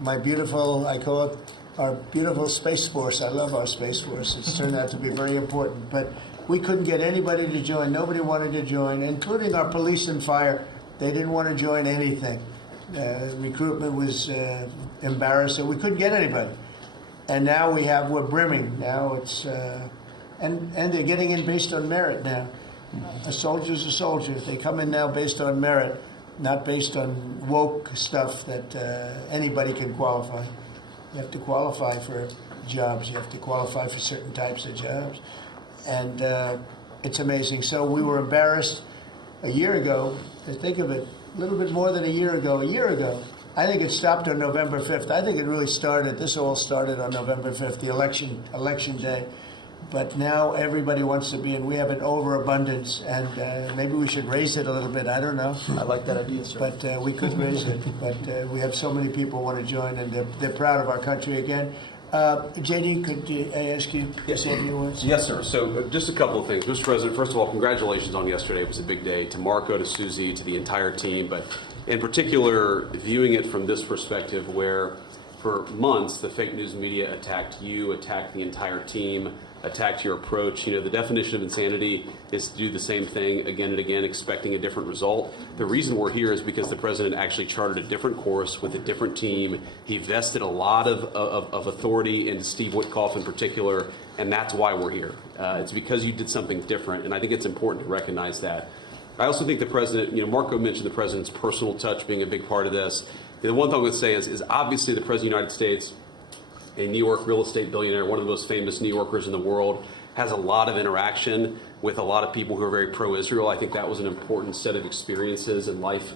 My beautiful, I call it our beautiful Space Force. I love our Space Force. It's turned out to be very important. But we couldn't get anybody to join. Nobody wanted to join, including our police and fire. They didn't want to join anything. Recruitment was embarrassing. We couldn't get anybody. And now we're brimming. Now it's, and they're getting in based on merit now. A soldier's a soldier. They come in now based on merit, not based on woke stuff that anybody can qualify. You have to qualify for jobs. You have to qualify for certain types of jobs. And it's amazing. So we were embarrassed a year ago. Think of it, a little bit more than a year ago. I think it stopped on November 5th. I think it really started, this all started on November 5th, the election day. But now everybody wants to be in. We have an overabundance, and maybe we should raise it a little bit. I don't know. I like that idea, sir. But we could raise it. But we have so many people want to join, and they're proud of our country again. JD, could I ask you to say a few words? Yes, sir. So just a couple of things. Mr. President, first of all, congratulations on yesterday. It was a big day. To Marco, to Susie, to the entire team. But in particular, viewing it from this perspective where for months the fake news media attacked you, attacked the entire team, attacked your approach. You know, the definition of insanity is to do the same thing again and again, expecting a different result. The reason we're here is because the president actually charted a different course with a different team. He vested a lot of authority into Steve Witkoff in particular, and that's why we're here. It's because you did something different, and I think it's important to recognize that. I also think the president, you know, Marco mentioned the president's personal touch being a big part of this. The one thing I would say is obviously the president of the United States, a New York real estate billionaire, one of the most famous New Yorkers in the world, has a lot of interaction with a lot of people who are very pro-Israel. I think that was an important set of experiences and life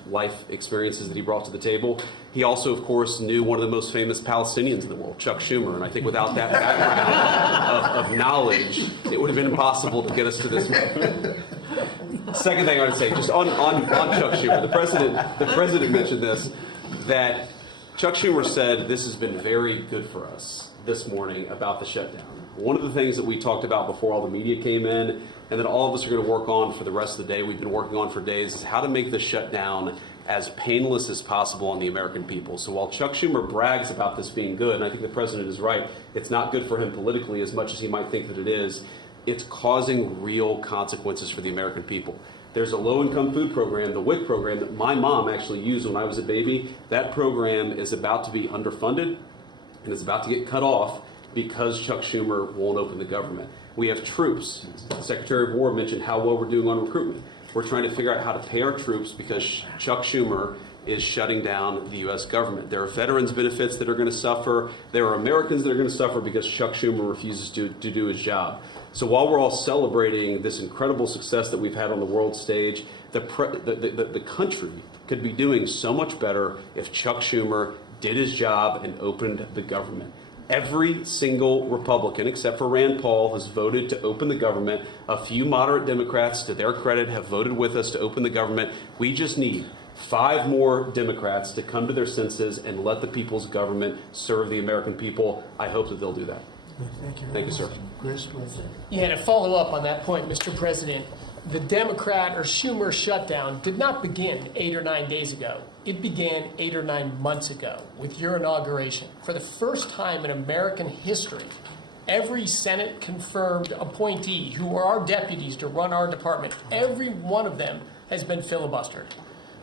experiences that he brought to the table. He also, of course, knew one of the most famous Palestinians in the world, Chuck Schumer, and I think without that background of knowledge, it would have been impossible to get us to this moment. Second thing I would say, just on Chuck Schumer, the president mentioned this, that Chuck Schumer said this has been very good for us this morning about the shutdown. One of the things that we talked about before all the media came in, and that all of us are going to work on for the rest of the day, we've been working on for days, is how to make the shutdown as painless as possible on the American people. So while Chuck Schumer brags about this being good, and I think the president is right, it's not good for him politically as much as he might think that it is, it's causing real consequences for the American people. There's a low-income food program, the WIC program, that my mom actually used when I was a baby. That program is about to be underfunded and is about to get cut off because Chuck Schumer won't open the government. We have troops. The Secretary of War mentioned how well we're doing on recruitment. We're trying to figure out how to pay our troops because Chuck Schumer is shutting down the U.S. government. There are veterans benefits that are going to suffer. There are Americans that are going to suffer because Chuck Schumer refuses to do his job. So while we're all celebrating this incredible success that we've had on the world stage, the country could be doing so much better if Chuck Schumer did his job and opened the government. Every single Republican, except for Rand Paul, has voted to open the government. A few moderate Democrats, to their credit, have voted with us to open the government. We just need 5 more Democrats to come to their senses and let the people's government serve the American people. I hope that they'll do that. Thank you. Thank you, sir. Chris, please. Yeah, to follow up on that point, Mr. President, the Democrat or Schumer shutdown did not begin 8 or 9 days ago. It began 8 or 9 months ago with your inauguration. For the first time in American history, every Senate confirmed appointee who are our deputies to run our department, every one of them has been filibustered.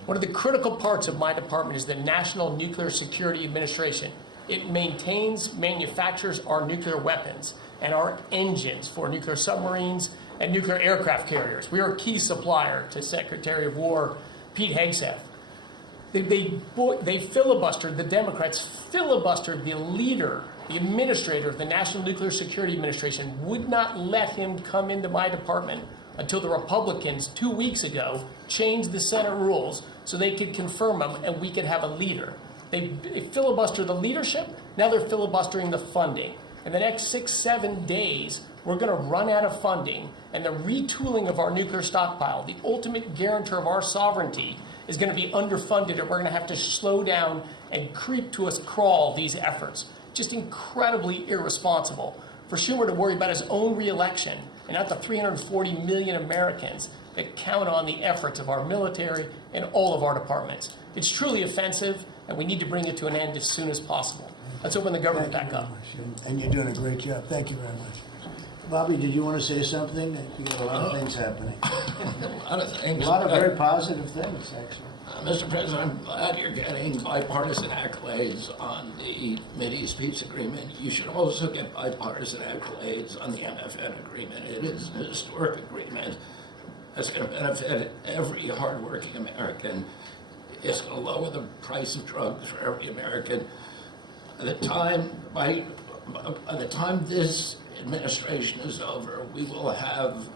One of the critical parts of my department is the National Nuclear Security Administration. It maintains, manufactures our nuclear weapons and our engines for nuclear submarines and nuclear aircraft carriers. We are a key supplier to Secretary of War Pete Hegseth. They filibustered, the Democrats filibustered the leader, the administrator of the National Nuclear Security Administration, would not let him come into my department until the Republicans 2 weeks ago changed the Senate rules so they could confirm him and we could have a leader. They filibustered the leadership, now they're filibustering the funding. In the next 6-7 days, we're going to run out of funding, and the retooling of our nuclear stockpile, the ultimate guarantor of our sovereignty, is going to be underfunded, or we're going to have to slow down and creep to us crawl these efforts. Just incredibly irresponsible for Schumer to worry about his own reelection and not the 340 million Americans that count on the efforts of our military and all of our departments. It's truly offensive, and we need to bring it to an end as soon as possible. Let's open the government back up. And you're doing a great job. Thank you very much. Bobby, did you want to say something? You got a lot of things happening. A lot of things. A lot of very positive things, actually. Mr. President, I'm glad you're getting bipartisan accolades on the Mideast peace agreement. You should also get bipartisan accolades on the MFN agreement. It is a historic agreement that's going to benefit every hardworking American. It's going to lower the price of drugs for every American. By the time this administration is over, we will have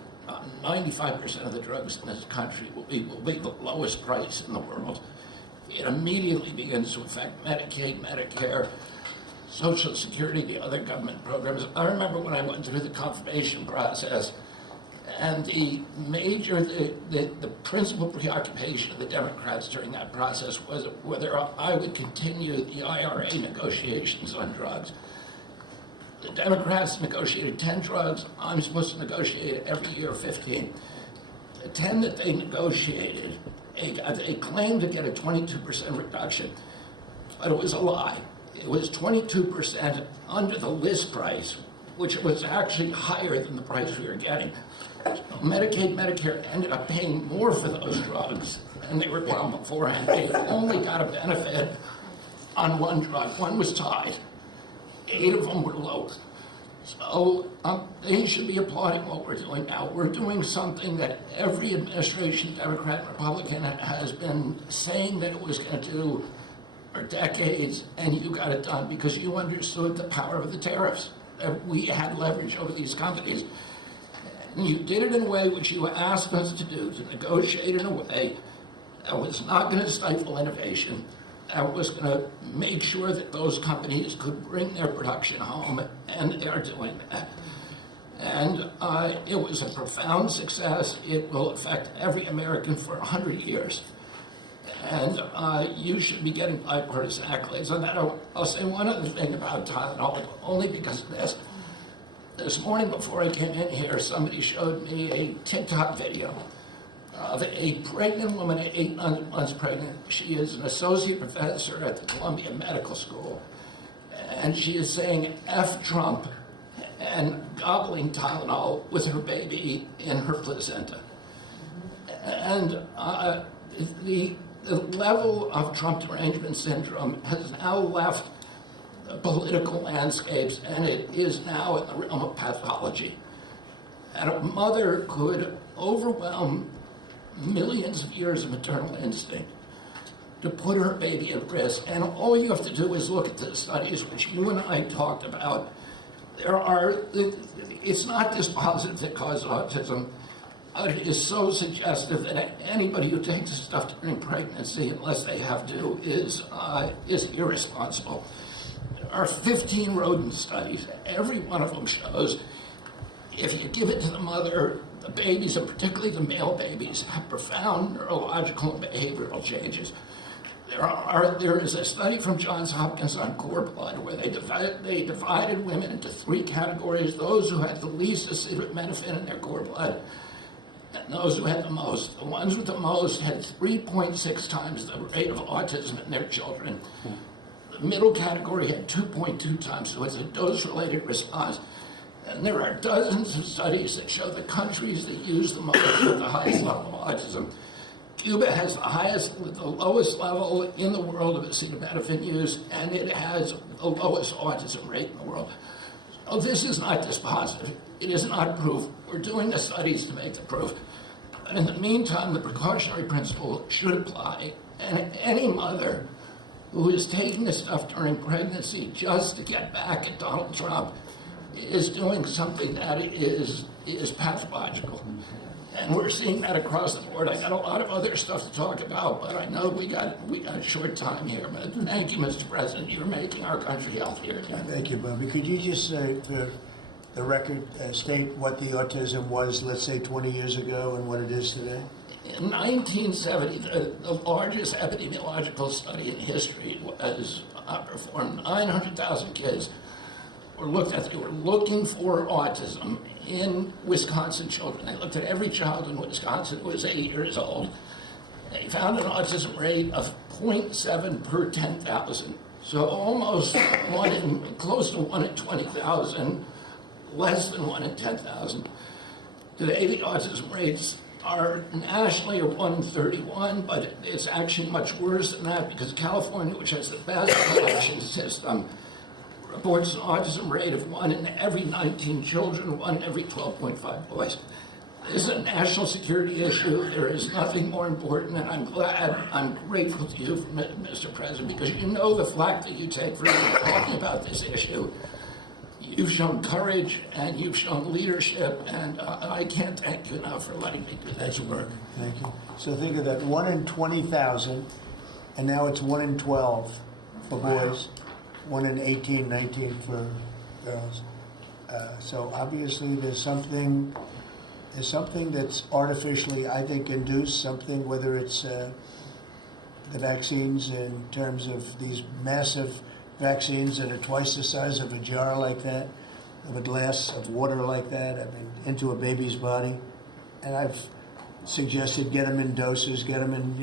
95% of the drugs in this country will be the lowest price in the world. It immediately begins to affect Medicaid, Medicare, Social Security, the other government programs. I remember when I went through the confirmation process, and the principal preoccupation of the Democrats during that process was whether I would continue the IRA negotiations on drugs. The Democrats negotiated 10 drugs. I'm supposed to negotiate every year 15. The 10 that they negotiated, they claimed to get a 22% reduction, but it was a lie. It was 22% under the list price, which was actually higher than the price we were getting. Medicaid, Medicare ended up paying more for those drugs than they were paying beforehand. They only got a benefit on one drug. One was tied. 8 of them were lower. So they should be applauding what we're doing now. We're doing something that every administration, Democrat and Republican, has been saying that it was going to do for decades, and you got it done because you understood the power of the tariffs. That we had leverage over these companies. And you did it in a way which you asked us to do, to negotiate in a way that was not going to stifle innovation, that was going to make sure that those companies could bring their production home, and they are doing that. And it was a profound success. It will affect every American for 100 years. And you should be getting bipartisan accolades on that. I'll say one other thing about Tylenol, only because of this. This morning before I came in here, somebody showed me a TikTok video of a pregnant woman, 8 months pregnant. She is an associate professor at the Columbia Medical School. And she is saying F Trump and gobbling Tylenol with her baby in her placenta. And the level of Trump derangement syndrome has now left the political landscapes, and it is now in the realm of pathology. And a mother could overwhelm millions of years of maternal instinct to put her baby at risk. And all you have to do is look at the studies which you and I talked about. It's not dispositive that causes autism. It is so suggestive that anybody who takes this stuff during pregnancy, unless they have to, is irresponsible. There are 15 rodent studies. Every one of them shows if you give it to the mother, the babies, and particularly the male babies, have profound neurological and behavioral changes. There is a study from Johns Hopkins on cord blood where they divided women into 3 categories: those who had the least acetaminophen in their cord blood, and those who had the most. The ones with the most had 3.6 times the rate of autism in their children. The middle category had 2.2 times, so it's a dose-related response. And there are dozens of studies that show the countries that use the most have the highest level of autism. Cuba has the lowest level in the world of acetaminophen use, and it has the lowest autism rate in the world. So this is not dispositive. It is not proof. We're doing the studies to make the proof. But in the meantime, the precautionary principle should apply, and any mother who is taking this stuff during pregnancy just to get back at Donald Trump is doing something that is pathological. And we're seeing that across the board. I got a lot of other stuff to talk about, but I know we got a short time here. But thank you, Mr. President. You're making our country healthier again. Thank you, Bobby. Could you just say the record state what the autism was, let's say 20 years ago, and what it is today? In 1970, the largest epidemiological study in history was performed. 900,000 kids were looked at. They were looking for autism in Wisconsin children. They looked at every child in Wisconsin who was 8 years old. They found an autism rate of 0.7 per 10,000. So almost close to 1 in 20,000, less than 1 in 10,000. Today, the autism rates are nationally 1 in 31, but it's actually much worse than that because California, which has the best collection system, reports an autism rate of 1 in every 19 children, 1 in every 12.5 boys. This is a national security issue. There is nothing more important, and I'm grateful to you, Mr. President, because you know the flack that you take for talking about this issue. You've shown courage and you've shown leadership, and I can't thank you enough for letting me do this work. Thank you. So think of that, 1 in 20,000, and now it's 1 in 12 for boys, 1 in 18, 19 for girls. So obviously there's something that's artificially, I think, induced, something, whether it's the vaccines in terms of these massive vaccines that are twice the size of a jar like that, of a glass of water like that, I mean, into a baby's body. And I've suggested get them in doses, get them in,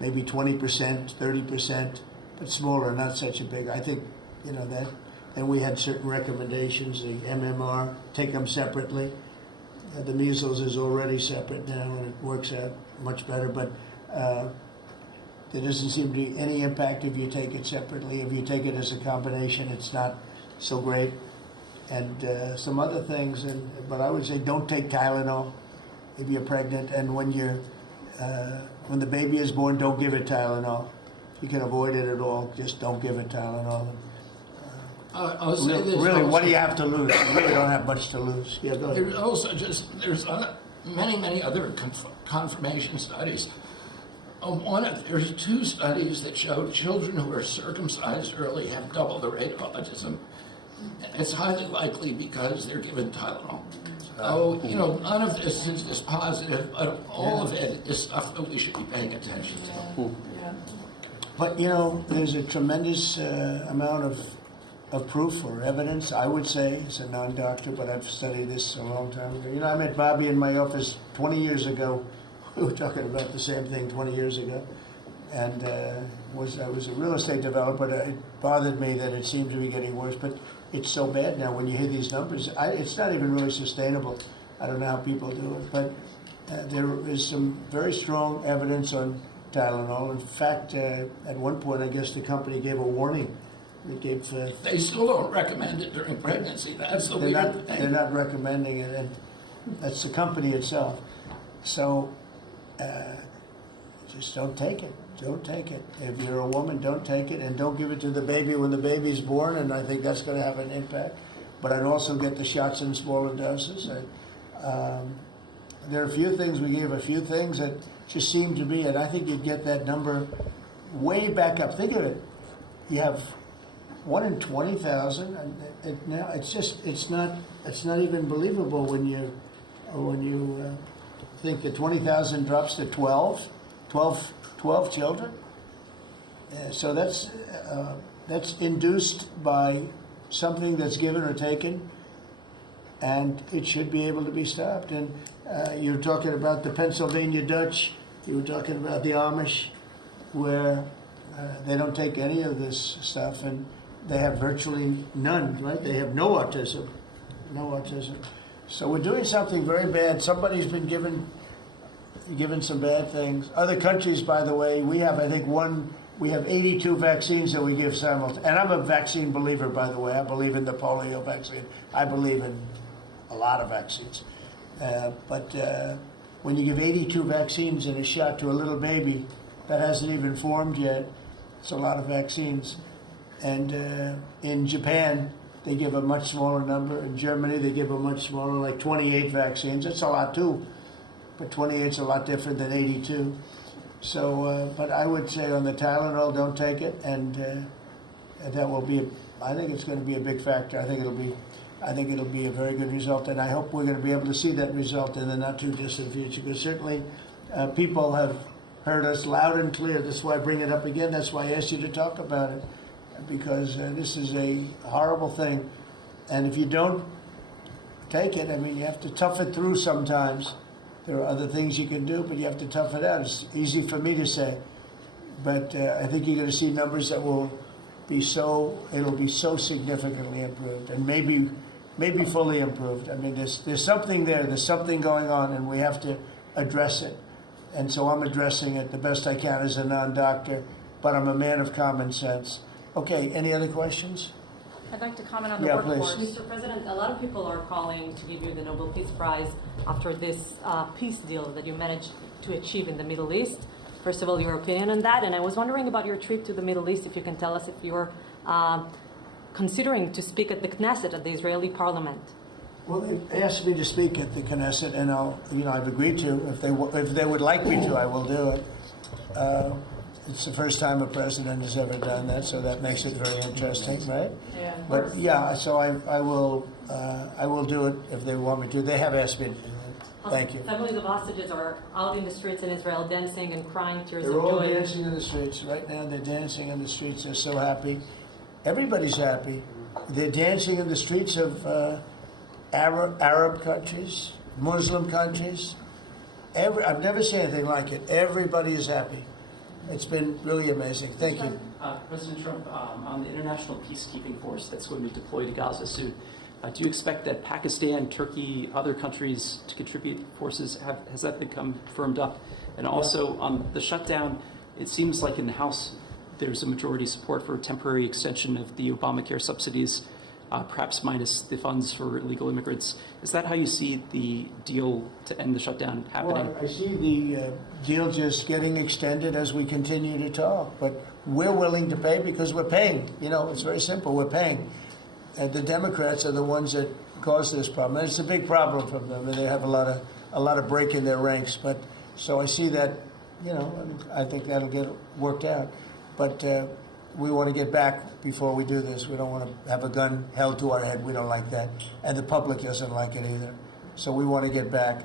maybe 20%, 30%, but smaller, not such a big. I think, that. And we had certain recommendations, the MMR, take them separately. The measles is already separate now, and it works out much better, but there doesn't seem to be any impact if you take it separately. If you take it as a combination, it's not so great. And some other things, but I would say don't take Tylenol if you're pregnant, and when the baby is born, don't give it Tylenol. If you can avoid it at all, just don't give it Tylenol. I'll say this. Really, also. what do you have to lose? You really don't have much to lose. Yeah, go ahead. There's also there's many other confirmation studies. There's 2 studies that showed children who are circumcised early have double the rate of autism. It's highly likely because they're given Tylenol. So, none of this is dispositive, but all of it is stuff that we should be paying attention to. Yeah. But, there's a tremendous amount of proof or evidence, I would say, as a non-doctor, but I've studied this a long time ago. I met Bobby in my office 20 years ago. We were talking about the same thing 20 years ago. And I was a real estate developer. It bothered me that it seemed to be getting worse, but it's so bad now when you hear these numbers. It's not even really sustainable. I don't know how people do it, but there is some very strong evidence on Tylenol. In fact, at one point, I guess the company gave a warning. They still don't recommend it during pregnancy. That's the weird thing. They're not recommending it, and that's the company itself. So just don't take it. Don't take it. If you're a woman, don't take it, and don't give it to the baby when the baby's born, and I think that's going to have an impact. But I'd also get the shots in smaller doses. There are a few things, we gave a few things that just seem to be, and I think you'd get that number way back up. Think of it. You have 1 in 20,000, and now it's not even believable when you think that 20,000 drops to 12 children. So that's induced by something that's given or taken, and it should be able to be stopped. And you're talking about the Pennsylvania Dutch, you were talking about the Amish, where they don't take any of this stuff, and they have virtually none, right? They have no autism. So we're doing something very bad. Somebody's been given some bad things. Other countries, by the way, we have 82 vaccines that we give simultaneously. And I'm a vaccine believer, by the way. I believe in the polio vaccine. I believe in a lot of vaccines. But when you give 82 vaccines in a shot to a little baby that hasn't even formed yet, it's a lot of vaccines. And in Japan, they give a much smaller number. In Germany, they give a much smaller, like 28 vaccines. It's a lot too, but 28 is a lot different than 82. So, but I would say on the Tylenol, don't take it, and that will be. I think it's going to be a big factor. I think it'll be I think it'll be a very good result, and I hope we're going to be able to see that result in the not-too-distant future, because certainly people have heard us loud and clear. That's why I bring it up again. That's why I asked you to talk about it, because this is a horrible thing. And if you don't take it, I mean, you have to tough it through sometimes. There are other things you can do, but you have to tough it out. It's easy for me to say, but I think you're going to see numbers that will be it'll be so significantly improved, and maybe fully improved. I mean, there's something there. There's something going on, and we have to address it. And so I'm addressing it the best I can as a non-doctor, but I'm a man of common sense. Okay, any other questions? I'd like to comment on the workforce. Mr. President, a lot of people are calling to give you the Nobel Peace Prize after this peace deal that you managed to achieve in the Middle East. First of all, your opinion on that, and I was wondering about your trip to the Middle East, if you can tell us if you're considering to speak at the Knesset, at the Israeli parliament. Well, they asked me to speak at the Knesset, and I've agreed to. If they would like me to, I will do it. It's the first time a president has ever done that, so that makes it very interesting, right? Yeah. But yeah, so I will do it if they want me to. They have asked me to do that. Thank you. Families of hostages are out in the streets in Israel dancing and crying tears of They're all joy. dancing in the streets right now. They're dancing in the streets. They're so happy. Everybody's happy. They're dancing in the streets of Arab countries, Muslim countries. I've never seen anything like it. Everybody is happy. It's been really amazing. Thank you. President Trump, on the international peacekeeping force that's going to be deployed to Gaza soon, do you expect that Pakistan, Turkey, other countries to contribute forces? Has that become firmed up? And also on the shutdown, it seems like in the House there's a majority support for a temporary extension of the Obamacare subsidies, perhaps minus the funds for illegal immigrants. Is that how you see the deal to end the shutdown happening? Well, I see the deal just getting extended as we continue to talk, but we're willing to pay because we're paying. It's very simple. We're paying. And the Democrats are the ones that caused this problem. And it's a big problem for them, and they have a lot of break in their ranks. But so I see that, I think that'll get worked out. But we want to get back before we do this. We don't want to have a gun held to our head. We don't like that. And the public doesn't like it either. So we want to get back.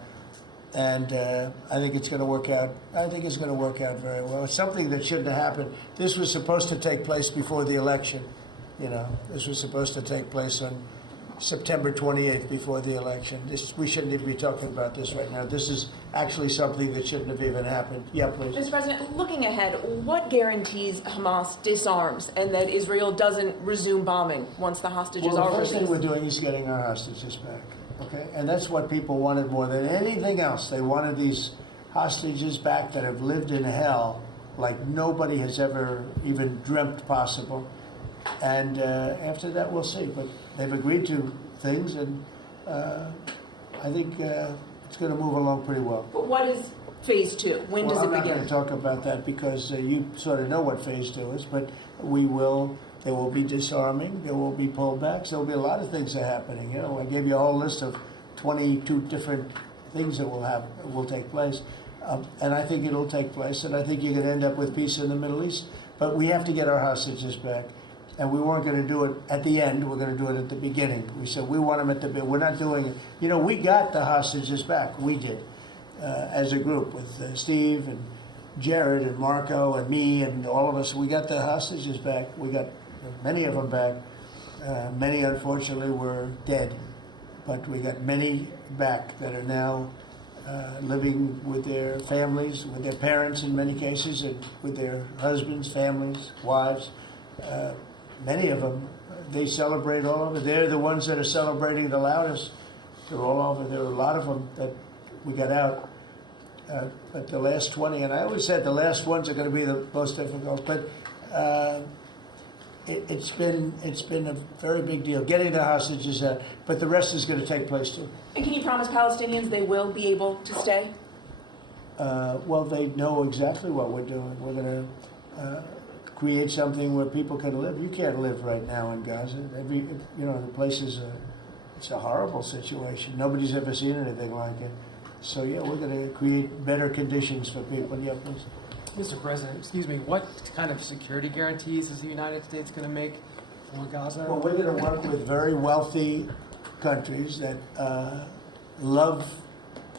And I think it's going to work out. I think it's going to work out very well. It's something that shouldn't have happened. This was supposed to take place before the election. This was supposed to take place on September 28th before the election. We shouldn't even be talking about this right now. This is actually something that shouldn't have even happened. Yeah, please. Mr. President, looking ahead, what guarantees Hamas disarms and that Israel doesn't resume bombing once the hostages are released? The first thing we're doing is getting our hostages back. Okay? And that's what people wanted more than anything else. They wanted these hostages back that have lived in hell like nobody has ever even dreamt possible. And after that, we'll see. But they've agreed to things, and I think it's going to move along pretty well. But what is phase two? When does it begin? I'm not going to talk about that because you sort of know what phase two is. But there will be disarming. There will be pullbacks. There will be a lot of things that are happening. I gave you a whole list of 22 different things that will take place. And I think it'll take place. And I think you're going to end up with peace in the Middle East. But we have to get our hostages back. And we weren't going to do it at the end. We're going to do it at the beginning. We said we want them at the beginning. We're not doing it. We got the hostages back. We did, as a group with Steve and Jared and Marco and me and all of us. We got the hostages back. We got many of them back. Many, unfortunately, were dead. But we got many back that are now living with their families, with their parents in many cases, and with their husbands, families, wives. Many of them, they celebrate all over. They're the ones that are celebrating the loudest. They're all over. There are a lot of them that we got out. But the last 20, and I always said the last ones are going to be the most difficult. But it's been a very big deal getting the hostages out. But the rest is going to take place too. And can you promise Palestinians they will be able to stay? Well, they know exactly what we're doing. We're going to create something where people can live. You can't live right now in Gaza. The place it's a horrible situation. Nobody's ever seen anything like it. So yeah, we're going to create better conditions for people. Yeah, please. Mr. President, what kind of security guarantees is the United States going to make for Gaza? Well, we're going to work with very wealthy countries that love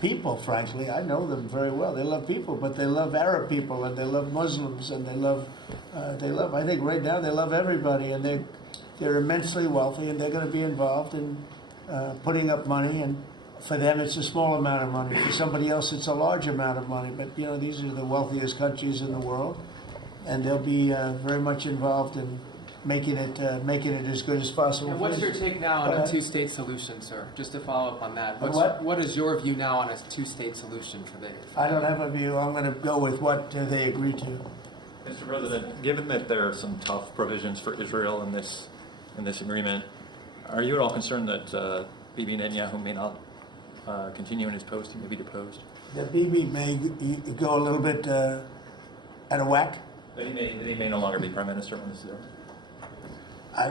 people, frankly. I know them very well. They love people, but they love Arab people, and they love Muslims, and they love, I think right now they love everybody, and they're immensely wealthy, and they're going to be involved in putting up money, and for them it's a small amount of money. For somebody else it's a large amount of money, but you know, these are the wealthiest countries in the world, and they'll be very much involved in making it as good as possible. And what's your take now on a two-state solution, sir? Just to follow up on that. What is your view now on a two-state solution for the? I don't have a view. I'm going to go with what they agree to. Mr. President, given that there are some tough provisions for Israel in this agreement, are you at all concerned that Bibi Netanyahu may not continue in his post? He may be deposed. That Bibi may go a little bit out of whack. That he may no longer be prime minister when this is over.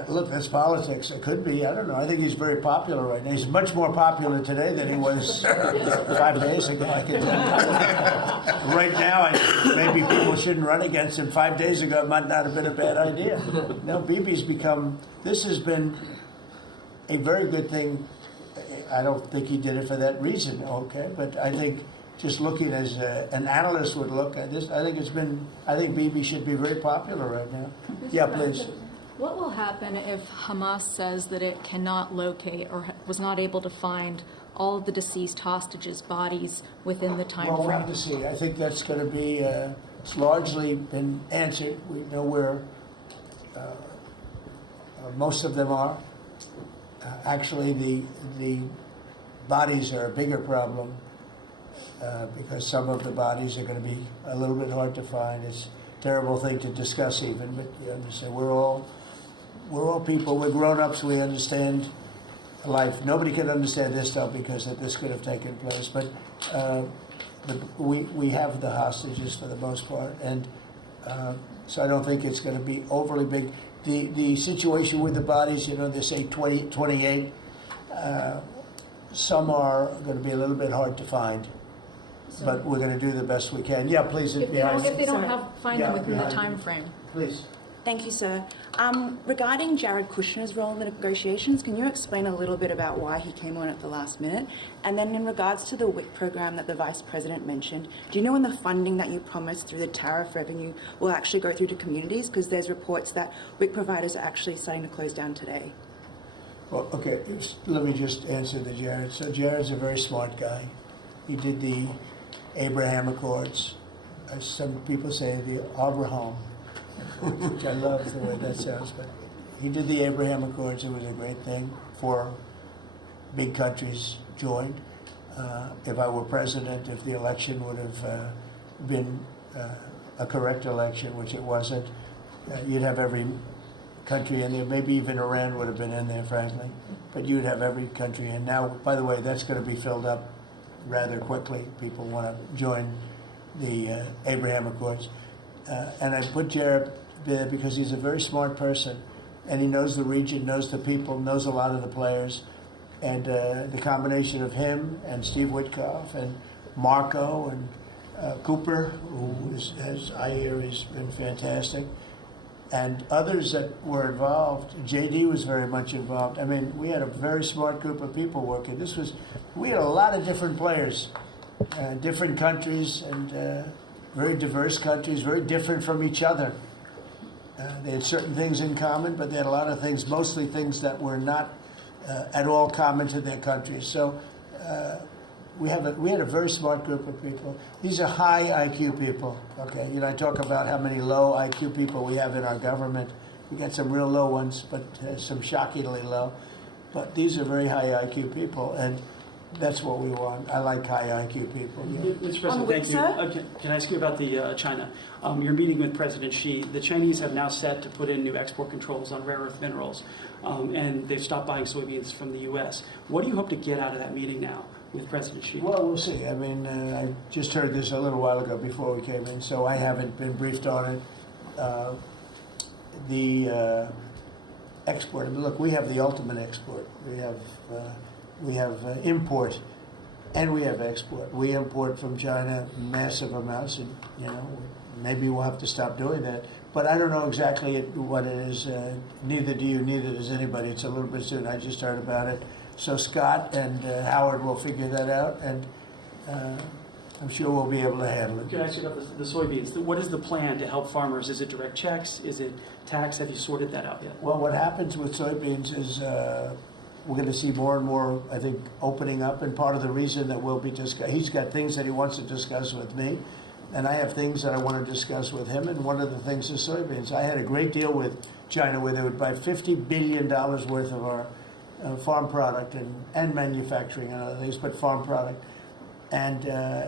Look, that's politics. It could be. I don't know. I think he's very popular right now. He's much more popular today than he was 5 days ago. I can tell you. Right now, I think maybe people shouldn't run against him. 5 days ago, it might not have been a bad idea. No, Bibi's become. This has been a very good thing. I don't think he did it for that reason. Okay, but I think just looking as an analyst would look at this, I think Bibi should be very popular right now. Yeah, please. What will happen if Hamas says that it cannot locate or was not able to find all of the deceased hostages' bodies within the time frame? We'll frame? have to see. I think that's going to be, it's largely been answered. We know where most of them are. Actually, the bodies are a bigger problem because some of the bodies are going to be a little bit hard to find. It's a terrible thing to discuss even, but you understand, we're all people, we're grown-ups, we understand life. Nobody can understand this stuff because this could have taken place, but we have the hostages for the most part, and so I don't think it's going to be overly big. The situation with the bodies, you know, they say 28. Some are going to be a little bit hard to find, but we're going to do the best we can. Yeah, please. If they don't find them within the time frame. Please. Thank you, sir. Regarding Jared Kushner's role in the negotiations, can you explain a little bit about why he came on at the last minute? And then in regards to the WIC program that the Vice President mentioned, do you know when the funding that you promised through the tariff revenue will actually go through to communities? Because there's reports that WIC providers are actually starting to close down today. Well, okay, let me just answer to Jared. So Jared's a very smart guy. He did the Abraham Accords. As some people say, the Abraham, which I love the way that sounds. But he did the Abraham Accords. It was a great thing. 4 big countries joined. If I were president, if the election would have been a correct election, which it wasn't, you'd have every country in there. Maybe even Iran would have been in there, frankly. But you'd have every country in. Now, by the way, that's going to be filled up rather quickly. People want to join the Abraham Accords. And I put Jared there because he's a very smart person, and he knows the region, knows the people, knows a lot of the players. And the combination of him and Steve Witkoff and Marco and Cooper, who is, as I hear, has been fantastic, and others that were involved. JD was very much involved. I mean, we had a very smart group of people working. We had a lot of different players, different countries, and very diverse countries, very different from each other. They had certain things in common, but they had a lot of things, mostly things that were not at all common to their countries. So we had a very smart group of people. These are high IQ people. Okay, you know, I talk about how many low IQ people we have in our government. We got some real low ones, but some shockingly low. But these are very high IQ people, and that's what we want. I like high IQ people. Yeah. Mr. President, thank you. Can I ask you about the China? You're meeting with President Xi. The Chinese have now set to put in new export controls on rare earth minerals, and they've stopped buying soybeans from the U.S. What do you hope to get out of that meeting now with President Xi? Well, we'll see. I mean, I just heard this a little while ago before we came in, so I haven't been briefed on it. The export. I mean, look, we have the ultimate export. We have import, and we have export. We import from China massive amounts, and you know, maybe we'll have to stop doing that. But I don't know exactly what it is. Neither do you. Neither does anybody. It's a little bit soon. I just heard about it. So Scott and Howard will figure that out, and I'm sure we'll be able to handle it. Can I ask you about the soybeans? What is the plan to help farmers? Is it direct checks? Is it tax? Have you sorted that out yet? Well, what happens with soybeans is we're going to see more and more, I think, opening up, and part of the reason that we'll be he's got things that he wants to discuss with me, and I have things that I want to discuss with him, and one of the things is soybeans. I had a great deal with China where they would buy $50 billion worth of our farm product and manufacturing and other things, but farm product. And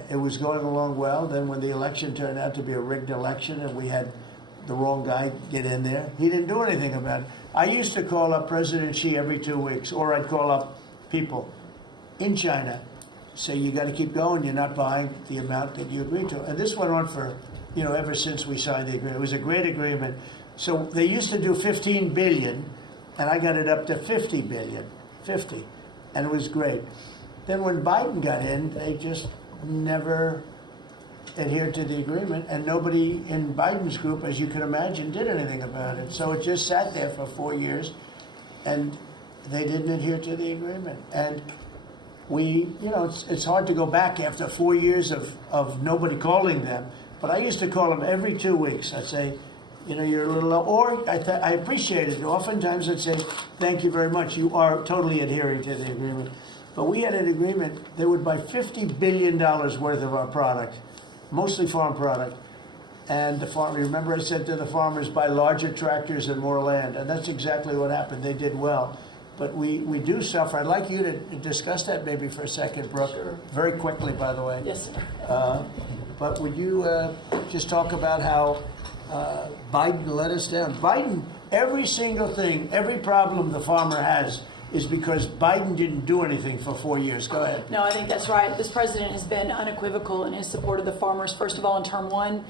it was going along well. Then when the election turned out to be a rigged election and we had the wrong guy get in there, he didn't do anything about it. I used to call up President Xi every 2 weeks, or I'd call up people in China, say, you got to keep going, you're not buying the amount that you agreed to. And this went on for, ever since we signed the agreement. It was a great agreement. So they used to do 15 billion, and I got it up to 50 billion, 50, and it was great. Then when Biden got in, they just never adhered to the agreement, and nobody in Biden's group, as you can imagine, did anything about it. So it just sat there for 4 years, and they didn't adhere to the agreement. And we, it's hard to go back after 4 years of nobody calling them, but I used to call them every 2 weeks. I'd say, you're a little low, or I appreciate it. Oftentimes I'd say, thank you very much. You are totally adhering to the agreement. But we had an agreement, they would buy $50 billion worth of our product, mostly farm product. And remember I said to the farmers, buy larger tractors and more land. And that's exactly what happened. They did well. But we do suffer. I'd like you to discuss that maybe for a second, Brooke. Sure. Very quickly, by the way. Yes, sir. But would you just talk about how Biden let us down? Biden, every single thing, every problem the farmer has is because Biden didn't do anything for 4 years. Go ahead. No, I think that's right. This president has been unequivocal in his support of the farmers. First of all, in term one,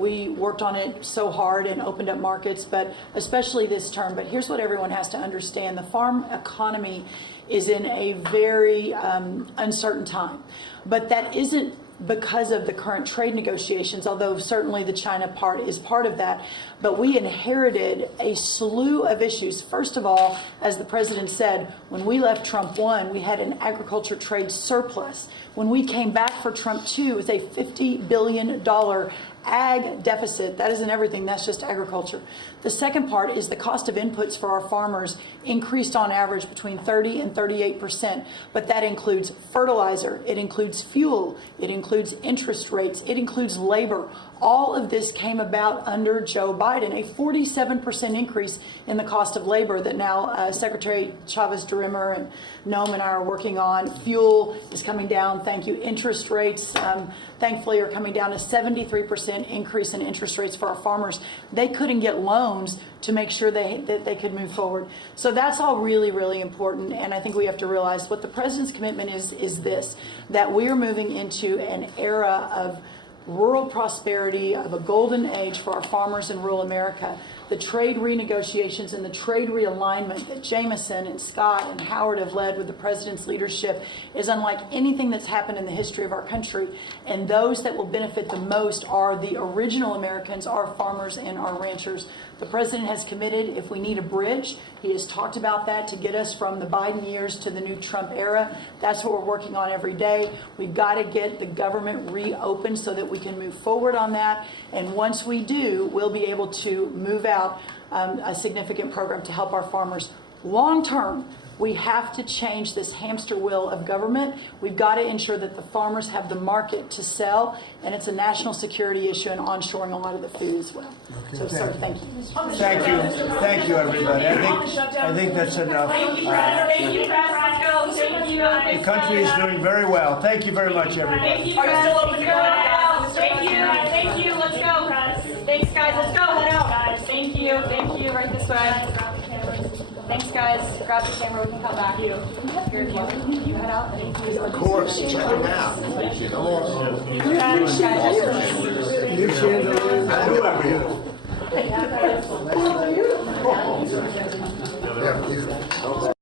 we worked on it so hard and opened up markets, but especially this term. But here's what everyone has to understand. The farm economy is in a very uncertain time. But that isn't because of the current trade negotiations, although certainly the China part is part of that. But we inherited a slew of issues. First of all, as the president said, when we left Trump 1, we had an agriculture trade surplus. When we came back for Trump 2, it was a $50 billion ag deficit. That isn't everything, that's just agriculture. The second part is the cost of inputs for our farmers increased on average between 30 and 38%, but that includes fertilizer, it includes fuel, it includes interest rates, it includes labor. All of this came about under Joe Biden, a 47% increase in the cost of labor that now Secretary Chavez-DeRimmer and Noam and I are working on. Fuel is coming down, thank you. Interest rates, thankfully, are coming down. A 73% increase in interest rates for our farmers. They couldn't get loans to make sure that they could move forward. So that's all really, really important. And I think we have to realize what the president's commitment is this, that we are moving into an era of rural prosperity, of a golden age for our farmers in rural America. The trade renegotiations and the trade realignment that Jameson and Scott and Howard have led with the president's leadership is unlike anything that's happened in the history of our country. And those that will benefit the most are the original Americans, our farmers and our ranchers. The president has committed, if we need a bridge, he has talked about that to get us from the Biden years to the new Trump era. That's what we're working on every day. We've got to get the government reopened so that we can move forward on that. And once we do, we'll be able to move out a significant program to help our farmers. Long term, we have to change this hamster wheel of government. We've got to ensure that the farmers have the market to sell, and it's a national security issue and onshoring a lot of the food as well. Okay, So, sir, thank you. Thank you, everybody. I think that's enough. Thank you, Press. Thank you. The country is doing very well. Thank you very much, everybody. Thank you, Press. Thank you. Let's go, Press. Thanks, guys. Let's go. Head out, guys. Thank you. Right this way. Thanks, guys. Grab the camera. We can come back. You head out. Of course. Check them out. Come on. Thank you.